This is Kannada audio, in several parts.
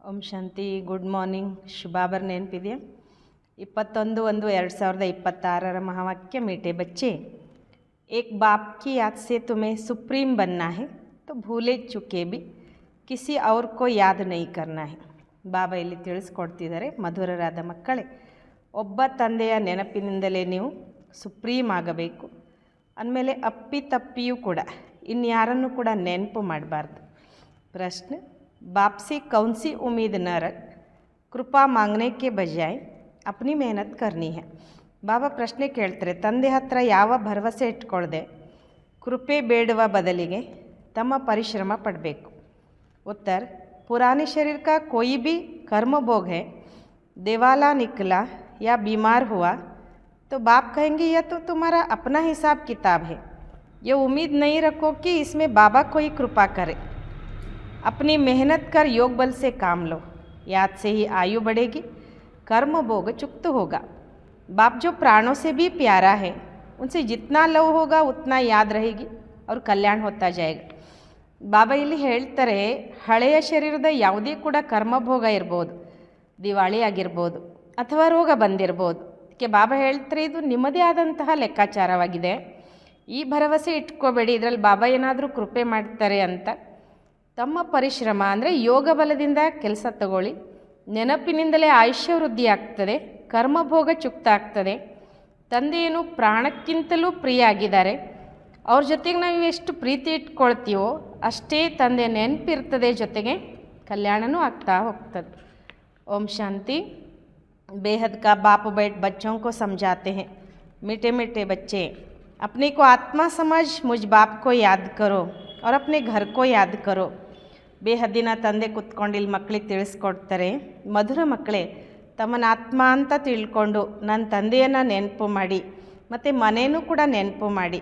ಓಂ ಶಾಂತಿ. Good morning. ಶುಭಾಬರ್ ನೆನಪಿದೆಯಾ? 21/1/2026 महावाक्य। मीठे बच्चे, एक बाप की याद से तुम्हें सुप्रीम बनना है तो भूले चुके भी किसी और को याद नहीं करना है. ಬಾಬಾ ಇಲ್ಲಿ ತಿಳಿಸ್ಕೊಡ್ತಿದ್ದಾರೆ, ಮಧುರರಾದ ಮಕ್ಕಳೇ, ಒಬ್ಬ ತಂದೆಯ ನೆನಪಿನಿಂದಲೇ ನೀವು ಸುಪ್ರೀಮ್ ಆಗಬೇಕು. ಅಂದಮೇಲೆ ಅಪ್ಪಿತಪ್ಪಿಯೂ ಕೂಡ ಇನ್ಯಾರನ್ನು ಕೂಡ ನೆನಪು ಮಾಡಬಾರ್ದು. ಪ್ರಶ್ನೆ, बाप से कौन सी उम्मीद न रख, कृपा मांगने के बजाय अपनी मेहनत करनी है. ಬಾಬಾ ಪ್ರಶ್ನೆ ಕೇಳ್ತಾರೆ, ತಂದೆ ಹತ್ರ ಯಾವ ಭರವಸೆ ಇಟ್ಕೊಳ್ಳದೆ ಕೃಪೆ ಬೇಡುವ ಬದಲಿಗೆ ತಮ್ಮ ಪರಿಶ್ರಮ ಪಡಬೇಕು. उत्तर, पुराने शरीर का कोई भी कर्म भोग है, देवाला निकला या बीमार हुआ तो बाप कहेंगे यह तो तुम्हारा अपना हिसाब किताब है. ये उम्मीद नहीं रखो कि इसमें बाबा कोई कृपा करे. अपनी मेहनत कर योग बल से काम लो, याद से ही आयु बढ़ेगी, कर्म भोग चुक्त होगा. बाप जो प्राणों से भी प्यारा है, उनसे जितना लव होगा उतना याद रहेगी और कल्याण होता जाएगा. ಬಾಬಾ ಇಲ್ಲಿ ಹೇಳ್ತಾರೆ, ಹಳೆಯ ಶರೀರದ ಯಾವುದೇ ಕೂಡ ಕರ್ಮಭೋಗ ಇರ್ಬೋದು, ದಿವಾಳಿ ಆಗಿರ್ಬೋದು ಅಥವಾ ರೋಗ ಬಂದಿರ್ಬೋದು. ಅದಕ್ಕೆ ಬಾಬಾ ಹೇಳ್ತಾರೆ, ಇದು ನಿಮ್ಮದೇ ಆದಂತಹ ಲೆಕ್ಕಾಚಾರವಾಗಿದೆ, ಈ ಭರವಸೆ ಇಟ್ಕೋಬೇಡಿ ಇದರಲ್ಲಿ ಬಾಬಾ ಏನಾದರೂ ಕೃಪೆ ಮಾಡ್ತಾರೆ ಅಂತ. ತಮ್ಮ ಪರಿಶ್ರಮ ಅಂದರೆ ಯೋಗ ಬಲದಿಂದ ಕೆಲಸ ತಗೊಳ್ಳಿ, ನೆನಪಿನಿಂದಲೇ ಆಯುಷ್ಯ ವೃದ್ಧಿ ಆಗ್ತದೆ, ಕರ್ಮಭೋಗ ಚುಕ್ತ ಆಗ್ತದೆ. ತಂದೆಯೇನು ಪ್ರಾಣಕ್ಕಿಂತಲೂ ಪ್ರಿಯ ಆಗಿದ್ದಾರೆ, ಅವ್ರ ಜೊತೆಗೆ ನಾವು ಎಷ್ಟು ಪ್ರೀತಿ ಇಟ್ಕೊಳ್ತೀವೋ ಅಷ್ಟೇ ತಂದೆ ನೆನಪಿರ್ತದೆ, ಜೊತೆಗೆ ಕಲ್ಯಾಣನೂ ಆಗ್ತಾ ಹೋಗ್ತದೆ. ಓಂ ಶಾಂತಿ. बेहद का बाप बैठ बच्चों को समझाते हैं, मीठे मीठे बच्चे, अपने को आत्मा समझ मुझ बाप को याद करो और अपने घर को याद करो. ಬೇಹದ್ದಿನ ತಂದೆ ಕುತ್ಕೊಂಡು ಇಲ್ಲಿ ಮಕ್ಕಳಿಗೆ ತಿಳಿಸ್ಕೊಡ್ತಾರೆ, ಮಧುರ ಮಕ್ಕಳೇ, ತಮ್ಮನ್ನ ಆತ್ಮ ಅಂತ ತಿಳ್ಕೊಂಡು ನನ್ನ ತಂದೆಯನ್ನು ನೆನಪು ಮಾಡಿ ಮತ್ತು ಮನೇನೂ ಕೂಡ ನೆನಪು ಮಾಡಿ.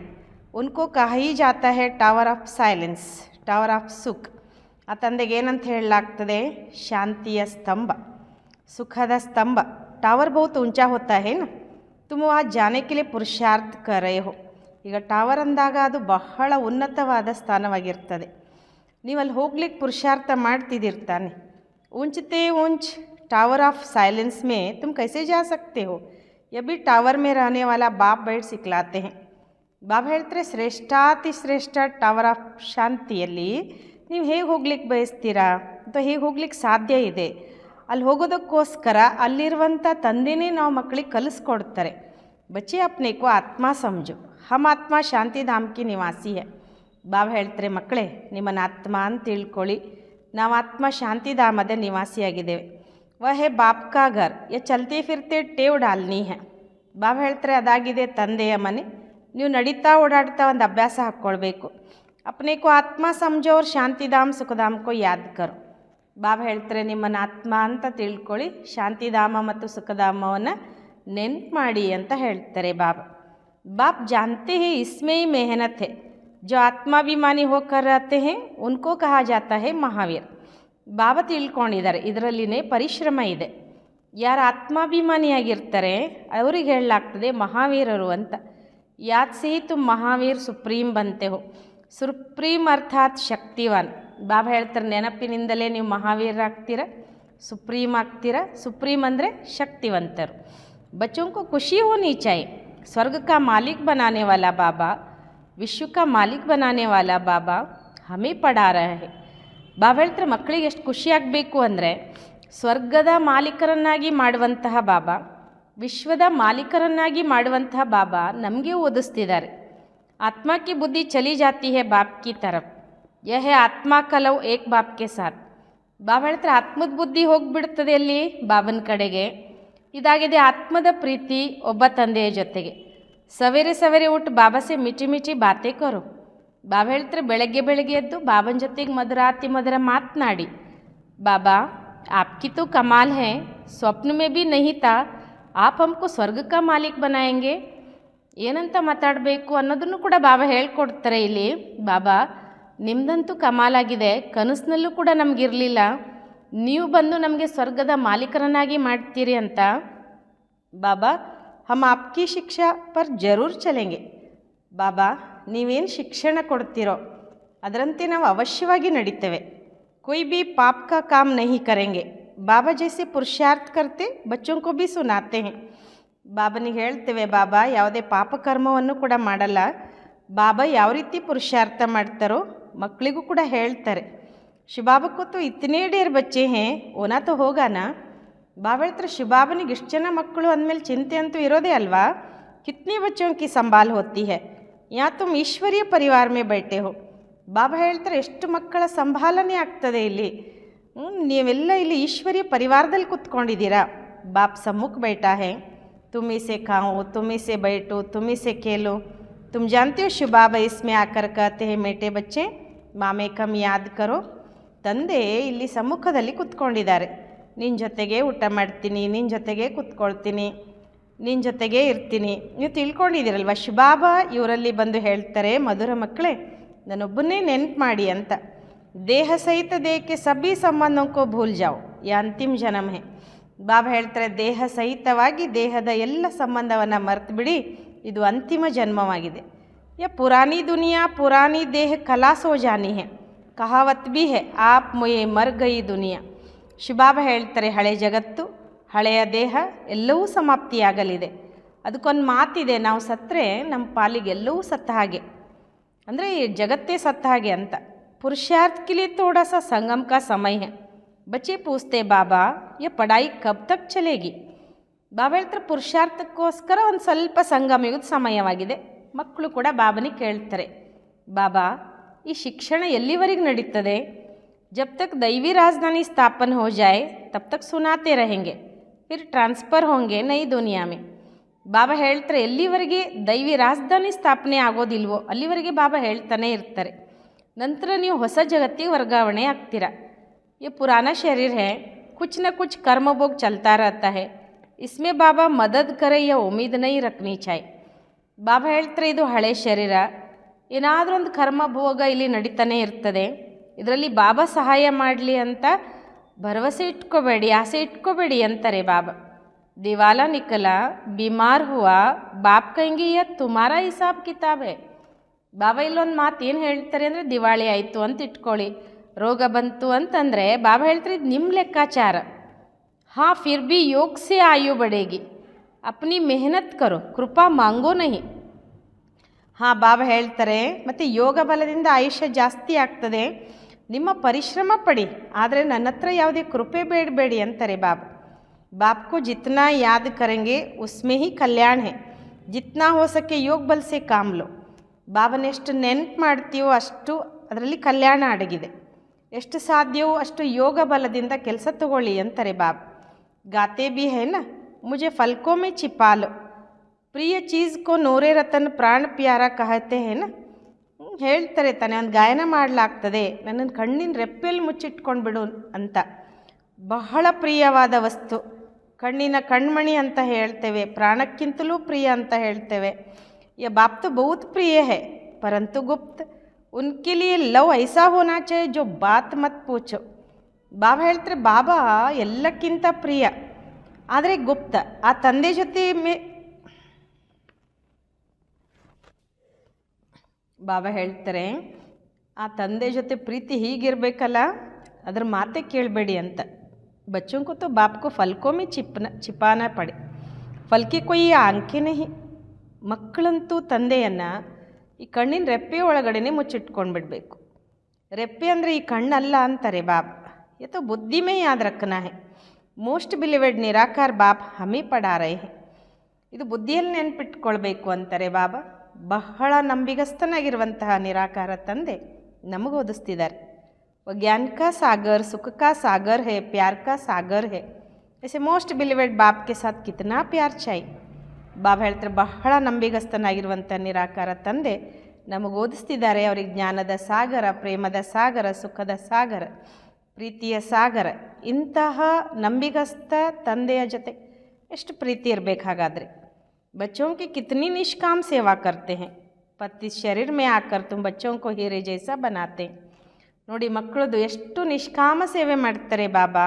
ಉನ್ಕೋ ಕಹಿ ಜಾತಾ ಹೇ tower of silence, tower of ಸುಖ್. ಆ ತಂದೆಗೆ ಏನಂತ ಹೇಳಲಾಗ್ತದೆ? ಶಾಂತಿಯ ಸ್ತಂಭ, ಸುಖದ ಸ್ತಂಭ. टावर बहुत ऊंचा होता है ना, तुम वहाँ जाने के लिए पुरुषार्थ कर रहे हो. ಈಗ ಟವರ್ ಅಂದಾಗ ಅದು ಬಹಳ ಉನ್ನತವಾದ ಸ್ಥಾನವಾಗಿರ್ತದೆ, ನೀವು ಅಲ್ಲಿ ಹೋಗ್ಲಿಕ್ಕೆ ಪುರುಷಾರ್ಥ ಮಾಡ್ತಿದ್ದಿರ್ತಾನೆ. ऊंचते ऊंच टावर ऑफ साइलेंस में तुम कैसे जा सकते हो, ये भी टावर में रहने वाला बाप बैठ सिखलाते हैं. ಬಾಬಾ ಹೇಳ್ತಾರೆ, ಶ್ರೇಷ್ಠಾತಿ ಶ್ರೇಷ್ಠ ಟವರ್ ಆಫ್ ಶಾಂತಿಯಲ್ಲಿ ನೀವು ಹೇಗೆ ಹೋಗ್ಲಿಕ್ಕೆ ಬಯಸ್ತೀರಾ ಅಥವಾ ಹೇಗೆ ಹೋಗ್ಲಿಕ್ಕೆ ಸಾಧ್ಯ ಇದೆ, ಅಲ್ಲಿ ಹೋಗೋದಕ್ಕೋಸ್ಕರ ಅಲ್ಲಿರುವಂಥ ತಂದೆನೇ ನಾವು ಮಕ್ಕಳಿಗೆ ಕಲಿಸ್ಕೊಡ್ತಾರೆ. ಬಚ್ಚೆ ಅಪ್ನೆ ಕೋ ಆತ್ಮ ಸಮझो, ಹಮ್ ಆತ್ಮ ಶಾಂತಿಧಾಮ ಕಿ ನಿವಾಸಿ ಹೈ. ಬಾಬಾ ಹೇಳ್ತಾರೆ, ಮಕ್ಕಳೇ ನಿಮ್ಮನ್ನು ಆತ್ಮ ಅಂತ ತಿಳ್ಕೊಳ್ಳಿ, ನಾವು ಆತ್ಮ ಶಾಂತಿಧಾಮದ ನಿವಾಸಿಯಾಗಿದ್ದೇವೆ. ವಹ ಹೇ ಬಾಪ್ ಕಾ ಘರ್, ಯೇ ಚಲ್ತೆ ಫಿರ್ತೆ ಟೇವ್ ಡಾಲ್ನಿ ಹೈ. ಬಾಬಾ ಹೇಳ್ತಾರೆ, ಅದಾಗಿದೆ ತಂದೆಯ ಮನೆ, ನೀವು ನಡೀತಾ ಓಡಾಡ್ತಾ ಒಂದು ಅಭ್ಯಾಸ ಹಾಕ್ಕೊಳ್ಬೇಕು. ಅಪ್ನೆ ಕೋ ಆತ್ಮ ಸಮझो और ಶಾಂತಿಧಾಮ ಸುಖಧಾಮ ಕೋ ಯಾದ್ ಕರೋ. ಬಾಬಾ ಹೇಳ್ತಾರೆ, ನಿಮ್ಮನ್ನು ಆತ್ಮ ಅಂತ ತಿಳ್ಕೊಳ್ಳಿ, ಶಾಂತಿಧಾಮ ಮತ್ತು ಸುಖಧಾಮವನ್ನು ನೆನ್ಪು ಮಾಡಿ ಅಂತ ಹೇಳ್ತಾರೆ ಬಾಬಾ. ಬಾಪ್ ಜಾನ್ತೆ ಹೇ ಇಸ್ಮೇ ಹಿ ಮೆಹನತ್ ಹೇ, ಜೋ ಆತ್ಮಾಭಿಮಾನಿ ಹೋಕರ್ रहते हैं उनको कहा जाता है महावीर. ಬಾಬಾ ತಿಳ್ಕೊಂಡಿದ್ದಾರೆ, ಇದರಲ್ಲಿನೇ ಪರಿಶ್ರಮ ಇದೆ. ಯಾರು ಆತ್ಮಾಭಿಮಾನಿಯಾಗಿರ್ತಾರೆ ಅವ್ರಿಗೆ ಹೇಳಲಾಗ್ತದೆ ಮಹಾವೀರರು ಅಂತ. याद से ही तुम महावीर सुप्रीम बनते हो. सुप्रीम अर्थात शक्तिवान. ಬಾಬಾ ಹೇಳ್ತಾರೆ, ನೆನಪಿನಿಂದಲೇ ನೀವು ಮಹಾವೀರರಾಗ್ತೀರ, ಸುಪ್ರೀಮ್ ಆಗ್ತೀರ. ಸುಪ್ರೀಮ್ ಅಂದರೆ ಶಕ್ತಿವಂತರು. बच्चों को खुशी होनी चाहिए, स्वर्ग का मालिक बनाने वाला बाबा, विश्व का मालिक बनाने वाला बाबा हमें पढ़ा रहा है. ಬಾಬಾ ಹೇಳ್ತಾರೆ, ಮಕ್ಕಳಿಗೆ ಎಷ್ಟು ಖುಷಿಯಾಗಬೇಕು ಅಂದರೆ, ಸ್ವರ್ಗದ ಮಾಲೀಕರನ್ನಾಗಿ ಮಾಡುವಂತಹ ಬಾಬಾ, ವಿಶ್ವದ ಮಾಲೀಕರನ್ನಾಗಿ ಮಾಡುವಂತಹ ಬಾಬಾ ನಮಗೆ ಓದಿಸ್ತಿದ್ದಾರೆ. ಆತ್ಮ ಕಿ ಬುದ್ಧಿ ಚಲಿ ಜಾತಿ ಹೇ ಬಾಪ್ ಕಿ ತರಫ್, ಯಹ ಹೇ ಆತ್ಮ ಕಲವ್ ಏಕ್ ಬಾಪ್ ಕೆ ಸಾಥ್. ಬಾಬಾ ಹೇಳ್ತಾರೆ, ಆತ್ಮದ ಬುದ್ಧಿ ಹೋಗಿಬಿಡ್ತದೆ ಅಲ್ಲಿ ಬಾಬನ ಕಡೆಗೆ. ಇದಾಗಿದೆ ಆತ್ಮದ ಪ್ರೀತಿ ಒಬ್ಬ ತಂದೆಯ ಜೊತೆಗೆ. ಸವೇರೆ ಸವೇರೆ ಉಟ್ಟು ಬಾಬಾ ಸೆ ಮಿಠಿ ಮಿಠಿ ಬಾತೆ ಕರೋ. ಬಾಬಾ ಹೇಳ್ತಾರೆ, ಬೆಳಗ್ಗೆ ಬೆಳಗ್ಗೆ ಎದ್ದು ಬಾಬನ ಜೊತೆಗೆ ಮಧುರಾತಿ ಮಧುರ ಮಾತನಾಡಿ. ಬಾಬಾ ಆಪ್ಕಿ ತೋ ಕಮಾಲ್ ಹೇ, ಸ್ವಪ್ನ ಮೇ ಭಿ ನಹಿ ತಾ, ಆಪ್ ಹಮ್ಕೋ ಸ್ವರ್ಗ ಕಾ ಮಾಲೀಕ್ ಬನಾಯಂಗೆ. ಏನಂತ ಮಾತಾಡಬೇಕು ಅನ್ನೋದನ್ನು ಕೂಡ ಬಾಬಾ ಹೇಳ್ಕೊಡ್ತಾರೆ ಇಲ್ಲಿ. ಬಾಬಾ ನಿಮ್ಮದಂತೂ ಕಮಾಲಾಗಿದೆ, ಕನಸಿನಲ್ಲೂ ಕೂಡ ನಮಗಿರಲಿಲ್ಲ, ನೀವು ಬಂದು ನಮಗೆ ಸ್ವರ್ಗದ ಮಾಲೀಕರನ್ನಾಗಿ ಮಾಡ್ತೀರಿ ಅಂತ. ಬಾಬಾ ಹಮ್ ಆಪ್ಕಿ ಶಿಕ್ಷಾ ಪರ್ ಜರೂರ್ ಚಲೆಂಗೆ. ಬಾಬಾ ನೀವೇನು ಶಿಕ್ಷಣ ಕೊಡ್ತೀರೋ ಅದರಂತೆ ನಾವು ಅವಶ್ಯವಾಗಿ ನಡೀತೇವೆ. कोई भी पाप का काम नहीं करेंगे. ಬಾಬಾ ಜೈಸೆ ಪುರುಷಾರ್ಥ ಕರ್ತೆ ಬಚ್ಚೋं को भी सुनाते हैं. ಬಾಬನಿಗೆ ಹೇಳ್ತೇವೆ, ಬಾಬಾ ಯಾವುದೇ ಪಾಪ ಕರ್ಮವನ್ನು ಕೂಡ ಮಾಡಲ್ಲ. ಬಾಬಾ ಯಾವ ರೀತಿ ಪುರುಷಾರ್ಥ ಮಾಡ್ತಾರೋ ಮಕ್ಕಳಿಗೂ ಕೂಡ ಹೇಳ್ತಾರೆ. ಶಿವಬಾಬಕ್ಕೂ ತೋ ಇತನೇ ಢೇರ್ ಬಚ್ಚೆ ಹೇ ಓನಾ ತೋ ಹೋಗಾನ. ಬಾಬಾ ಹೇಳ್ತಾರೆ, ಶಿವಬಾಬನಿಗೆ ಇಷ್ಟು ಜನ ಮಕ್ಕಳು ಅಂದಮೇಲೆ ಚಿಂತೆ ಅಂತೂ ಇರೋದೇ ಅಲ್ವಾ. ಕಿತ್ನಿ ಬಚ್ಚೋं की संभाल होती है. ಯಾ ತುಮ್ ಈಶ್ವರೀಯ ಪರಿವಾರ ಮೇ ಬೈಠೆ ಹೋ. ಬಾಬಾ ಹೇಳ್ತಾರೆ, ಎಷ್ಟು ಮಕ್ಕಳ ಸಂಭಾಲನೆ ಆಗ್ತದೆ ಇಲ್ಲಿ. ನೀವೆಲ್ಲ ಇಲ್ಲಿ ಈಶ್ವರೀಯ ಪರಿವಾರದಲ್ಲಿ ಕೂತ್ಕೊಂಡಿದ್ದೀರಾ. ಬಾಪ್ ಸಮ್ಮುಖ बैठा है. तुम इसे खाओ, तुम इसे बैठो, तुम इसे खेलो. तुम जानते हो शिव बाबा इसमें आकर कहते हैं, मेटे बच्चे ಮಾಮೆ ಕಮ್ ಯಾದ್ ಕರೋ. ತಂದೆ ಇಲ್ಲಿ ಸಮ್ಮುಖದಲ್ಲಿ ಕೂತ್ಕೊಂಡಿದ್ದಾರೆ. ನಿನ್ನ ಜೊತೆಗೆ ಊಟ ಮಾಡ್ತೀನಿ, ನಿನ್ನ ಜೊತೆಗೆ ಕೂತ್ಕೊಳ್ತೀನಿ, ನಿನ್ನ ಜೊತೆಗೆ ಇರ್ತೀನಿ. ನೀವು ತಿಳ್ಕೊಂಡಿದ್ದೀರಲ್ವ, ಶಿವಬಾಬಾ ಇವರಲ್ಲಿ ಬಂದು ಹೇಳ್ತಾರೆ, ಮಧುರ ಮಕ್ಕಳೇ ನನ್ನೊಬ್ಬನ್ನೇ ನೆನ್ಪು ಮಾಡಿ ಅಂತ. ದೇಹ ಸಹಿತ ದೇಹಕ್ಕೆ ಸಭಿ ಸಂಬಂಧಕ್ಕೂ ಭೂಲ್ ಜಾओ, ಯಾ ಅಂತಿಮ ಜನ್ಮ ಹೇ. ಬಾಬಾ ಹೇಳ್ತಾರೆ, ದೇಹ ಸಹಿತವಾಗಿ ದೇಹದ ಎಲ್ಲ ಸಂಬಂಧವನ್ನು ಮರೆತು ಬಿಡಿ, ಇದು ಅಂತಿಮ ಜನ್ಮವಾಗಿದೆ. ಯಾ ಪುರಾನಿ ದುನಿಯಾ ಪುರಾನಿ ದೇಹ ಖಲಾಸ್ ಹೋ ಜಾನಿ ಹೇ. ಕಹಾವತ್ ಬಿ ಹೇ, ಆಪ್ ಮೊಯೆ ಮರ್ ಗಯಿ ದುನಿಯಾ. ಶಿವಬಾಬಾ ಹೇಳ್ತಾರೆ, ಹಳೆ ಜಗತ್ತು, ಹಳೆಯ ದೇಹ ಎಲ್ಲವೂ ಸಮಾಪ್ತಿಯಾಗಲಿದೆ. ಅದಕ್ಕೊಂದು ಮಾತಿದೆ, ನಾವು ಸತ್ತರೆ ನಮ್ಮ ಪಾಲಿಗೆ ಎಲ್ಲವೂ ಸತ್ತ ಹಾಗೆ, ಅಂದರೆ ಈ ಜಗತ್ತೇ ಸತ್ತ ಹಾಗೆ ಅಂತ. पुरुषार्थ के लिए थोड़ा सा संगम का समय है. बच्चे पूछते, बाबा ये पढ़ाई कब तक चलेगी. ಬಾಬಾ ಹೇಳ್ತಾರೆ, ಪುರುಷಾರ್ಥಕ್ಕೋಸ್ಕರ ಒಂದು ಸ್ವಲ್ಪ ಸಂಗಮ ಯುಗದ ಸಮಯವಾಗಿದೆ. ಮಕ್ಕಳು ಕೂಡ ಬಾಬನಿಗೆ ಕೇಳ್ತಾರೆ, ಬಾಬಾ ಈ ಶಿಕ್ಷಣ ಎಲ್ಲಿವರೆಗೆ ನಡೀತದೆ. जब तक दैवी राजधानी स्थापन हो जाए तब तक सुनाते रहेंगे, फिर ट्रांसफ़र होंगे नई दुनिया में. ಬಾಬಾ ಹೇಳ್ತಾರೆ, ಎಲ್ಲಿವರೆಗೆ ದೈವಿ ರಾಜಧಾನಿ ಸ್ಥಾಪನೆ ಆಗೋದಿಲ್ವೋ ಅಲ್ಲಿವರೆಗೆ ಬಾಬಾ ಹೇಳ್ತಾನೆ ಇರ್ತಾರೆ. ನಂತರ ನೀವು ಹೊಸ ಜಗತ್ತಿಗೆ ವರ್ಗಾವಣೆ ಆಗ್ತೀರಾ. ये पुराना शरीर है, कुछ न कुछ कर्म भोग चलता रहता है, इसमें बाबा मदद करे या उम्मीद नहीं रखनी चाहिए. ಬಾಬಾ ಹೇಳ್ತಾರೆ, ಇದು ಹಳೆ ಶರೀರ, ಏನಾದರೂ ಒಂದು ಕರ್ಮ ಭೋಗ ಇಲ್ಲಿ ನಡೀತಾನೆ ಇರ್ತದೆ, ಇದರಲ್ಲಿ ಬಾಬಾ ಸಹಾಯ ಮಾಡಲಿ ಅಂತ ಭರವಸೆ ಇಟ್ಕೋಬೇಡಿ, ಆಸೆ ಇಟ್ಕೋಬೇಡಿ ಅಂತಾರೆ ಬಾಬಾ. ದಿವಾಲ ನಿಕಲ, ಬಿಮಾರ್ ಹುವಾ, ಬಾಪ್ ಕहेंगे यह तुम्हारा हिसाब किताब है. ಬಾಬಾ ಇಲ್ಲೊಂದು ಮಾತು ಏನು ಹೇಳ್ತಾರೆ ಅಂದರೆ, ದಿವಾಳಿ ಆಯಿತು ಅಂತ ಇಟ್ಕೊಳ್ಳಿ, ರೋಗ ಬಂತು ಅಂತಂದರೆ ಬಾಬಾ ಹೇಳ್ತಾರೆ, ಇದು ನಿಮ್ಮ ಲೆಕ್ಕಾಚಾರ. ಹಾಂ, ಫಿರ್ ಭಿ ಯೋಗ ಸೆ ಆಯು ಬಡೇಗಿ, ಅಪ್ನಿ ಮೆಹನತ್ ಕರೋ, ಕೃಪಾ ಮಾಂಗೋ ನಹಿ. ಹಾಂ, ಬಾಬಾ ಹೇಳ್ತಾರೆ, ಮತ್ತು ಯೋಗ ಬಲದಿಂದ ಆಯುಷ್ಯ ಜಾಸ್ತಿ ಆಗ್ತದೆ, ನಿಮ್ಮ ಪರಿಶ್ರಮ ಪಡಿ, ಆದರೆ ನನ್ನ ಹತ್ರ ಯಾವುದೇ ಕೃಪೆ ಬೇಡಬೇಡಿ ಅಂತಾರೆ ಬಾಬಾ. ಬಾಪ್ಕೋ ಜಿತ್ನಾ ಯಾದ್ ಕರೆಂಗೆ ಉಸ್ಮೇ ಹಿ ಕಲ್ಯಾಣ ಹೇ, ಜಿತ್ನಾ ಹೋ ಸಕೆ ಯೋಗ ಬಲ್ ಸೆ ಕಾಮ್ ಲೋ. ಬಾಬನೆಷ್ಟು ನೆನ್ಪು ಮಾಡ್ತೀವೋ ಅಷ್ಟು ಅದರಲ್ಲಿ ಕಲ್ಯಾಣ ಅಡಗಿದೆ. ಎಷ್ಟು ಸಾಧ್ಯವೋ ಅಷ್ಟು ಯೋಗ ಬಲದಿಂದ ಕೆಲಸ ತಗೊಳ್ಳಿ ಅಂತಾರೆ ಬಾಬಾ. ಗಾತೆ ಬಿ ಹೇ ನಾ, ಮುಜೆ ಫಲ್ಕೋ ಮೇ ಚಿಪಾ ಲೋ, ಪ್ರಿಯ ಚೀಸ್ ಕೋ ನೂರೇ ರತನ್ ಪ್ರಾಣ ಪ್ಯಾರ ಕಹತೆ ಹೇ ನಾ. ಹೇಳ್ತಾರೆ ತಾನೆ, ಒಂದು ಗಾಯನ ಮಾಡಲಾಗ್ತದೆ, ನನ್ನನ್ನು ಕಣ್ಣಿನ ರೆಪ್ಪೆಯಲ್ಲಿ ಮುಚ್ಚಿಟ್ಕೊಂಡು ಬಿಡು ಅಂತ. ಬಹಳ ಪ್ರಿಯವಾದ ವಸ್ತು, ಕಣ್ಣಿನ ಕಣ್ಮಣಿ ಅಂತ ಹೇಳ್ತೇವೆ, ಪ್ರಾಣಕ್ಕಿಂತಲೂ ಪ್ರಿಯ ಅಂತ ಹೇಳ್ತೇವೆ. ये बाप तो बहुत प्रिय है, परंतु गुप्त, उनके लिए लव ऐसा होना चाहिए जो बात मत पूछो. ಬಾಬಾ ಹೇಳ್ತಾರೆ, ಬಾಬಾ ಎಲ್ಲಕ್ಕಿಂತ ಪ್ರಿಯ, ಆದರೆ ಗುಪ್ತ. ಆ ತಂದೆ ಜೊತೆ ಬಾಬಾ ಹೇಳ್ತಾರೆ, ಆ ತಂದೆ ಜೊತೆ ಪ್ರೀತಿ ಹೀಗಿರಬೇಕಲ್ಲ, ಅದ್ರ ಮಾತೆ ಕೇಳಬೇಡಿ ಅಂತ. बच्चों को तो बाप को फलकों में छिपाना पड़े, फल की कोई आंखें नहीं. ಮಕ್ಕಳಂತೂ ತಂದೆಯನ್ನು ಈ ಕಣ್ಣಿನ ರೆಪ್ಪೆ ಒಳಗಡೆ ಮುಚ್ಚಿಟ್ಕೊಂಡು ಬಿಡಬೇಕು. ರೆಪ್ಪೆ ಅಂದರೆ ಈ ಕಣ್ಣಲ್ಲ ಅಂತಾರೆ ಬಾಬಾ. ये ಬುದ್ಧಿ ಮೇ ಯಾದ್ ರಖನಾ ಹೇ, ಮೋಸ್ಟ್ ಬಿಲಿವೆಡ್ ನಿರಾಕಾರ ಬಾಪ್ ಹಮೇ ಪಡಾ ರಹೇ ಹೇ. ಇದು ಬುದ್ಧಿಯಲ್ಲಿ ನೆನ್ಪಿಟ್ಕೊಳ್ಬೇಕು ಅಂತಾರೆ ಬಾಬಾ. ಬಹಳ ನಂಬಿಗಸ್ತನಾಗಿರುವಂತಹ ನಿರಾಕಾರ ತಂದೆ ನಮಗೆ ಓದಿಸ್ತಿದ್ದಾರೆ. ಜ್ಞಾನ ಕಾ ಸಾಗರ್, ಸುಖ ಕಾ ಸಾಗರ್ ಹೇ, ಪ್ಯಾರ್ ಕಾ ಸಾಗರ್ ಹೇ. ऐसे मोस्ट बिलीवेड बाप के साथ कितना प्यार चाहिए. ಬಾಬಾ ಹೇಳ್ತಾರೆ, ಬಹಳ ನಂಬಿಗಸ್ತನಾಗಿರುವಂಥ ನಿರಾಕಾರ ತಂದೆ ನಮಗೆ ಓದಿಸ್ತಿದ್ದಾರೆ. ಅವ್ರಿಗೆ ಜ್ಞಾನದ ಸಾಗರ, ಪ್ರೇಮದ ಸಾಗರ, ಸುಖದ ಸಾಗರ, ಪ್ರೀತಿಯ ಸಾಗರ. ಇಂತಹ ನಂಬಿಗಸ್ತ ತಂದೆಯ ಜೊತೆ ಎಷ್ಟು ಪ್ರೀತಿ ಇರಬೇಕು. ಹಾಗಾದರೆ बच्चों की कितनी निष्काम सेवा करते हैं, पति शरीर में आकर तुम बच्चों को हीरे जैसा बनाते हैं. ನೋಡಿ, ಮಕ್ಕಳದು ಎಷ್ಟು ನಿಷ್ಕಾಮ ಸೇವೆ ಮಾಡ್ತಾರೆ ಬಾಬಾ.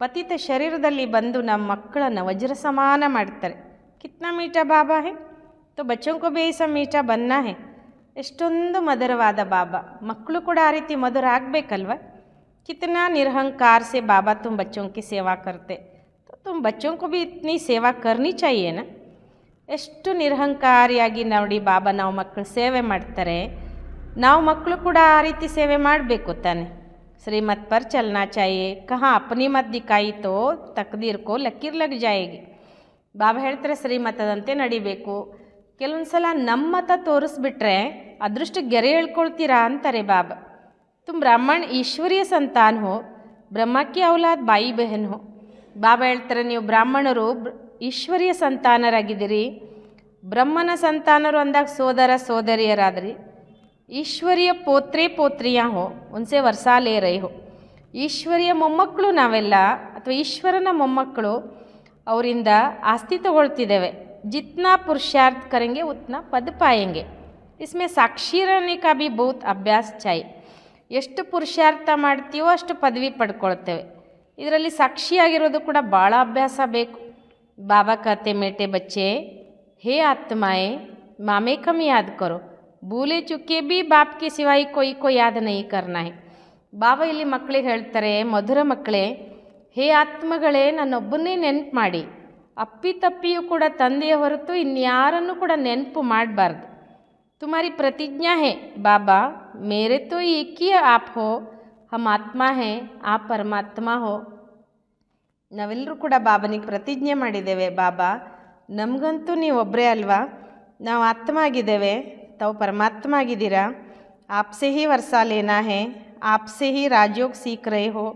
ಪತಿತ ಶರೀರದಲ್ಲಿ ಬಂದು ನಮ್ಮ ಮಕ್ಕಳನ್ನು ವಜ್ರ ಸಮಾನ ಮಾಡ್ತಾರೆ. कितना मीठा बाबा है, तो बच्चों को भी ऐसा मीठा बनना है. ಎಷ್ಟೊಂದು ಮಧುರವಾದ ಬಾಬಾ. ಮಕ್ಕಳು ಕೂಡ ಆ ರೀತಿ ಮಧುರ ಆಗಬೇಕಲ್ವ. कितना निरहंकार से बाबा तुम बच्चों की सेवा करते, तो तुम बच्चों को भी इतनी सेवा करनी चाहिए ना। ಎಷ್ಟು ನಿರಹಂಕಾರಿಯಾಗಿ ನೋಡಿ ಬಾಬಾ ನಾವು ಮಕ್ಕಳು ಸೇವೆ ಮಾಡ್ತಾರೆ, ನಾವು ಮಕ್ಕಳು ಕೂಡ ಆ ರೀತಿ ಸೇವೆ ಮಾಡಬೇಕು ತಾನೆ। ಶ್ರೀಮತ್ ಪರ್ ಚಲನಾ ಚಾಹಿಯೆ, ಕಹಾ ಅಪನಿ ಮತ್ ದಿಕಾಯಿ ತೋ ತಕ್ದೀರ್ ಕೋ ಲಕೀರ್ ಲಗ್ ಜಾಯೇಗಿ। ಬಾಬಾ ಹೇಳ್ತಾರೆ ಶ್ರೀಮತದಂತೆ ನಡಿಬೇಕು, ಕೆಲವೊಂದು ಸಲ ನಮ್ಮ ಮತ ತೋರಿಸ್ಬಿಟ್ರೆ ಅದೃಷ್ಟ ಗೆರೆ ಹೇಳ್ಕೊಳ್ತೀರಾ ಅಂತಾರೆ ಬಾಬಾ। तुम ब्राह्मण ईश्वरीय संतान हो, ब्रह्मा की औलाद बाई बहन हो। ಬಾಬಾ ಹೇಳ್ತಾರೆ ನೀವು ಬ್ರಾಹ್ಮಣರು ಈಶ್ವರೀಯ ಸಂತಾನರಾಗಿದ್ದೀರಿ, ಬ್ರಹ್ಮನ ಸಂತಾನರು ಅಂದಾಗ ಸೋದರ ಸೋದರಿಯರಾದ್ರಿ। ಈಶ್ವರೀಯ ಪೋತ್ರೆ ಪೋತ್ರಿಯಾ ಹೋ, ಉನ್ಸೆ ವರ್ಷಾ ಲೇ ರಹೆ ಹೋ। ಈಶ್ವರೀಯ ಮೊಮ್ಮಕ್ಕಳು ನಾವೆಲ್ಲ, ಅಥವಾ ಈಶ್ವರನ ಮೊಮ್ಮಕ್ಕಳು, ಅವರಿಂದ ಆಸ್ತಿ ತಗೊಳ್ತಿದ್ದೇವೆ। ಜಿತ್ನಾ ಪುರುಷಾರ್ಥ ಕರೆಂಗೆ ಉತ್ನಾ ಪದ ಪಾಯೆಂಗೆ। ಇಸ್ಮೆ ಸಾಕ್ಷಿ रहने का भी बहुत अभ्यास चाहिए। ಎಷ್ಟು ಪುರುಷಾರ್ಥ ಮಾಡ್ತೀವೋ ಅಷ್ಟು ಪದವಿ ಪಡ್ಕೊಳ್ತೇವೆ, ಇದರಲ್ಲಿ ಸಾಕ್ಷಿಯಾಗಿರೋದು ಕೂಡ ಭಾಳ ಅಭ್ಯಾಸ ಬೇಕು। ಬಾಬಾ कहते मेटे बच्चे, हे आत्माएं मामे कम याद करो, भूले चुके भी बाप के सिवाय कोई को याद नहीं करना है। ಬಾಬಾ ಇಲ್ಲಿ ಮಕ್ಕಳಿಗೆ ಹೇಳ್ತಾರೆ, ಮಧುರ ಮಕ್ಕಳೇ, ಹೇ ಆತ್ಮಗಳೇ ನನ್ನೊಬ್ಬನ್ನೇ ನೆನಪು ಮಾಡಿ, ಅಪ್ಪಿತಪ್ಪಿಯೂ ಕೂಡ ತಂದೆಯ ಹೊರತು ಇನ್ಯಾರನ್ನು ಕೂಡ ನೆನಪು ಮಾಡಬಾರ್ದು। तुम्हारी प्रतिज्ञा है बाबा, मेरे तो एक ही आप हो, हम आत्मा हैं, आप परमात्मा हो। ನಾವೆಲ್ಲರೂ ಕೂಡ ಬಾಬನಿಗೆ ಪ್ರತಿಜ್ಞೆ ಮಾಡಿದ್ದೇವೆ, ಬಾಬಾ ನಮಗಂತೂ ನೀವು ಒಬ್ಬರೇ ಅಲ್ವಾ, ನಾವು ಆತ್ಮ ಆಗಿದ್ದೇವೆ, ತಾವು ಪರಮಾತ್ಮ ಆಗಿದ್ದೀರಾ। आपसे ही वर्षा लेना है, आपसे ही राजयोग सीख रहे हो,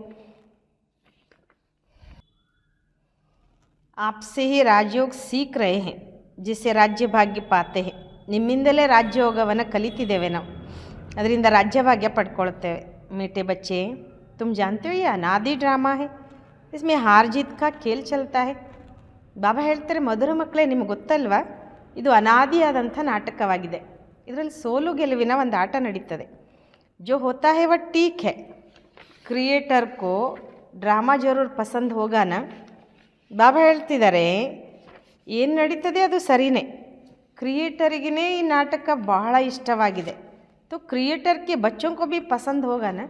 आपसे ही राजयोग सीख रहे हैं, जिससे राज्य भाग्य पाते हैं। ನಿಮ್ಮಿಂದಲೇ ರಾಜ್ಯಯೋಗವನ್ನು ಕಲಿತಿದ್ದೇವೆ ನಾವು, ಅದರಿಂದ ರಾಜ್ಯಭಾಗ್ಯ ಪಡ್ಕೊಳ್ತೇವೆ। मीठे बच्चे, तुम जानते हो ये अनादि ड्रामा है, इसमें हार जीत का खेल चलता है। ಬಾಬಾ ಹೇಳ್ತಾರೆ ಮಧುರ ಮಕ್ಕಳೇ, ನಿಮ್ಗೆ ಗೊತ್ತಲ್ವಾ ಇದು ಅನಾದಿಯಾದಂಥ ನಾಟಕವಾಗಿದೆ, ಇದರಲ್ಲಿ ಸೋಲು ಗೆಲುವಿನ ಒಂದು ಆಟ ನಡೀತದೆ। जो होता है वह ठीक है, ಕ್ರಿಯೇಟರ್ ಕೋ ಡ್ರಾಮಾ ಜರೂರ್ ಪಸಂದ್ ಹೋಗಾ ನಾ। ಬಾಬಾ ಹೇಳ್ತಿದ್ದಾರೆ ಏನು ನಡೀತದೆ ಅದು ಸರಿನೇ, ಕ್ರಿಯೇಟರಿಗೇ ಈ ನಾಟಕ ಬಹಳ ಇಷ್ಟವಾಗಿದೆ, तो क्रिएटर के बच्चों को भी पसंद होगा ना।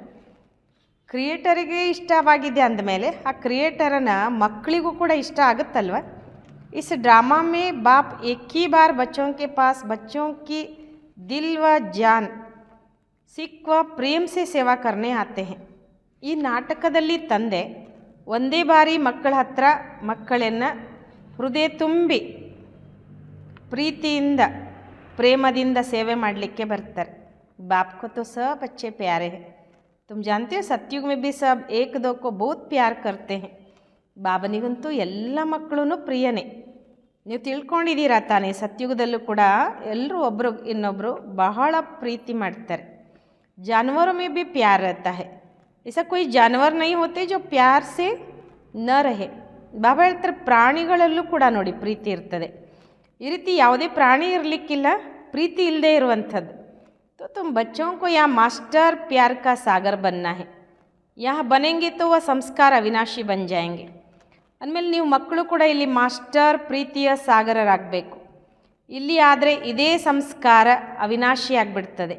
ಕ್ರಿಯೇಟರಿಗೆ ಇಷ್ಟವಾಗಿದೆ ಅಂದಮೇಲೆ ಆ ಕ್ರಿಯೇಟರನ ಮಕ್ಕಳಿಗೂ ಕೂಡ ಇಷ್ಟ ಆಗುತ್ತಲ್ವ। इस ड्रामा में बाप एक ही बार बच्चों के पास बच्चों की दिल व जान सिख व प्रेम से सेवा करने आते हैं। ಈ ನಾಟಕದಲ್ಲಿ ತಂದೆ ಒಂದೇ ಬಾರಿ ಮಕ್ಕಳ ಹತ್ರ ಮಕ್ಕಳನ್ನು ಹೃದಯ ತುಂಬಿ ಪ್ರೀತಿಯಿಂದ ಪ್ರೇಮದಿಂದ ಸೇವೆ ಮಾಡಲಿಕ್ಕೆ ಬರ್ತಾರೆ। बाप को तो सब अच्छे प्यारे हैं, तुम जानते हो सतयुग में भी सब एक दो को बहुत प्यार करते हैं। ಬಾಬನಿಗಂತೂ ಎಲ್ಲ ಮಕ್ಕಳೂ ಪ್ರಿಯನೇ, ನೀವು ತಿಳ್ಕೊಂಡಿದ್ದೀರಾ ತಾನೇ, ಸತ್ಯುಗದಲ್ಲೂ ಕೂಡ ಎಲ್ಲರೂ ಒಬ್ಬರು ಇನ್ನೊಬ್ಬರು ಬಹಳ ಪ್ರೀತಿ ಮಾಡ್ತಾರೆ। जानवरों में भी प्यार रहता है, ऐसा कोई जानवर नहीं होते जो प्यार से न रहे। ಬಾಬಾ ಹೇಳ್ತಾರೆ ಪ್ರಾಣಿಗಳಲ್ಲೂ ಕೂಡ ನೋಡಿ ಪ್ರೀತಿ ಇರ್ತದೆ, ಈ ರೀತಿ ಯಾವುದೇ ಪ್ರಾಣಿ ಇರಲಿಕ್ಕಿಲ್ಲ ಪ್ರೀತಿ ಇಲ್ಲದೆ ಇರುವಂಥದ್ದು। तो तुम बच्चों को यहाँ मास्टर प्यार का सागर बनना है, यहाँ बनेंगे तो वह संस्कार अविनाशी बन जाएंगे। ಅಂದಮೇಲೆ ನೀವು ಮಕ್ಕಳು ಕೂಡ ಇಲ್ಲಿ ಮಾಸ್ಟರ್ ಪ್ರೀತಿಯ ಸಾಗರರಾಗಬೇಕು, ಇಲ್ಲಿ ಆದರೆ ಇದೇ ಸಂಸ್ಕಾರ ಅವಿನಾಶಿ ಆಗಿಬಿಡ್ತದೆ।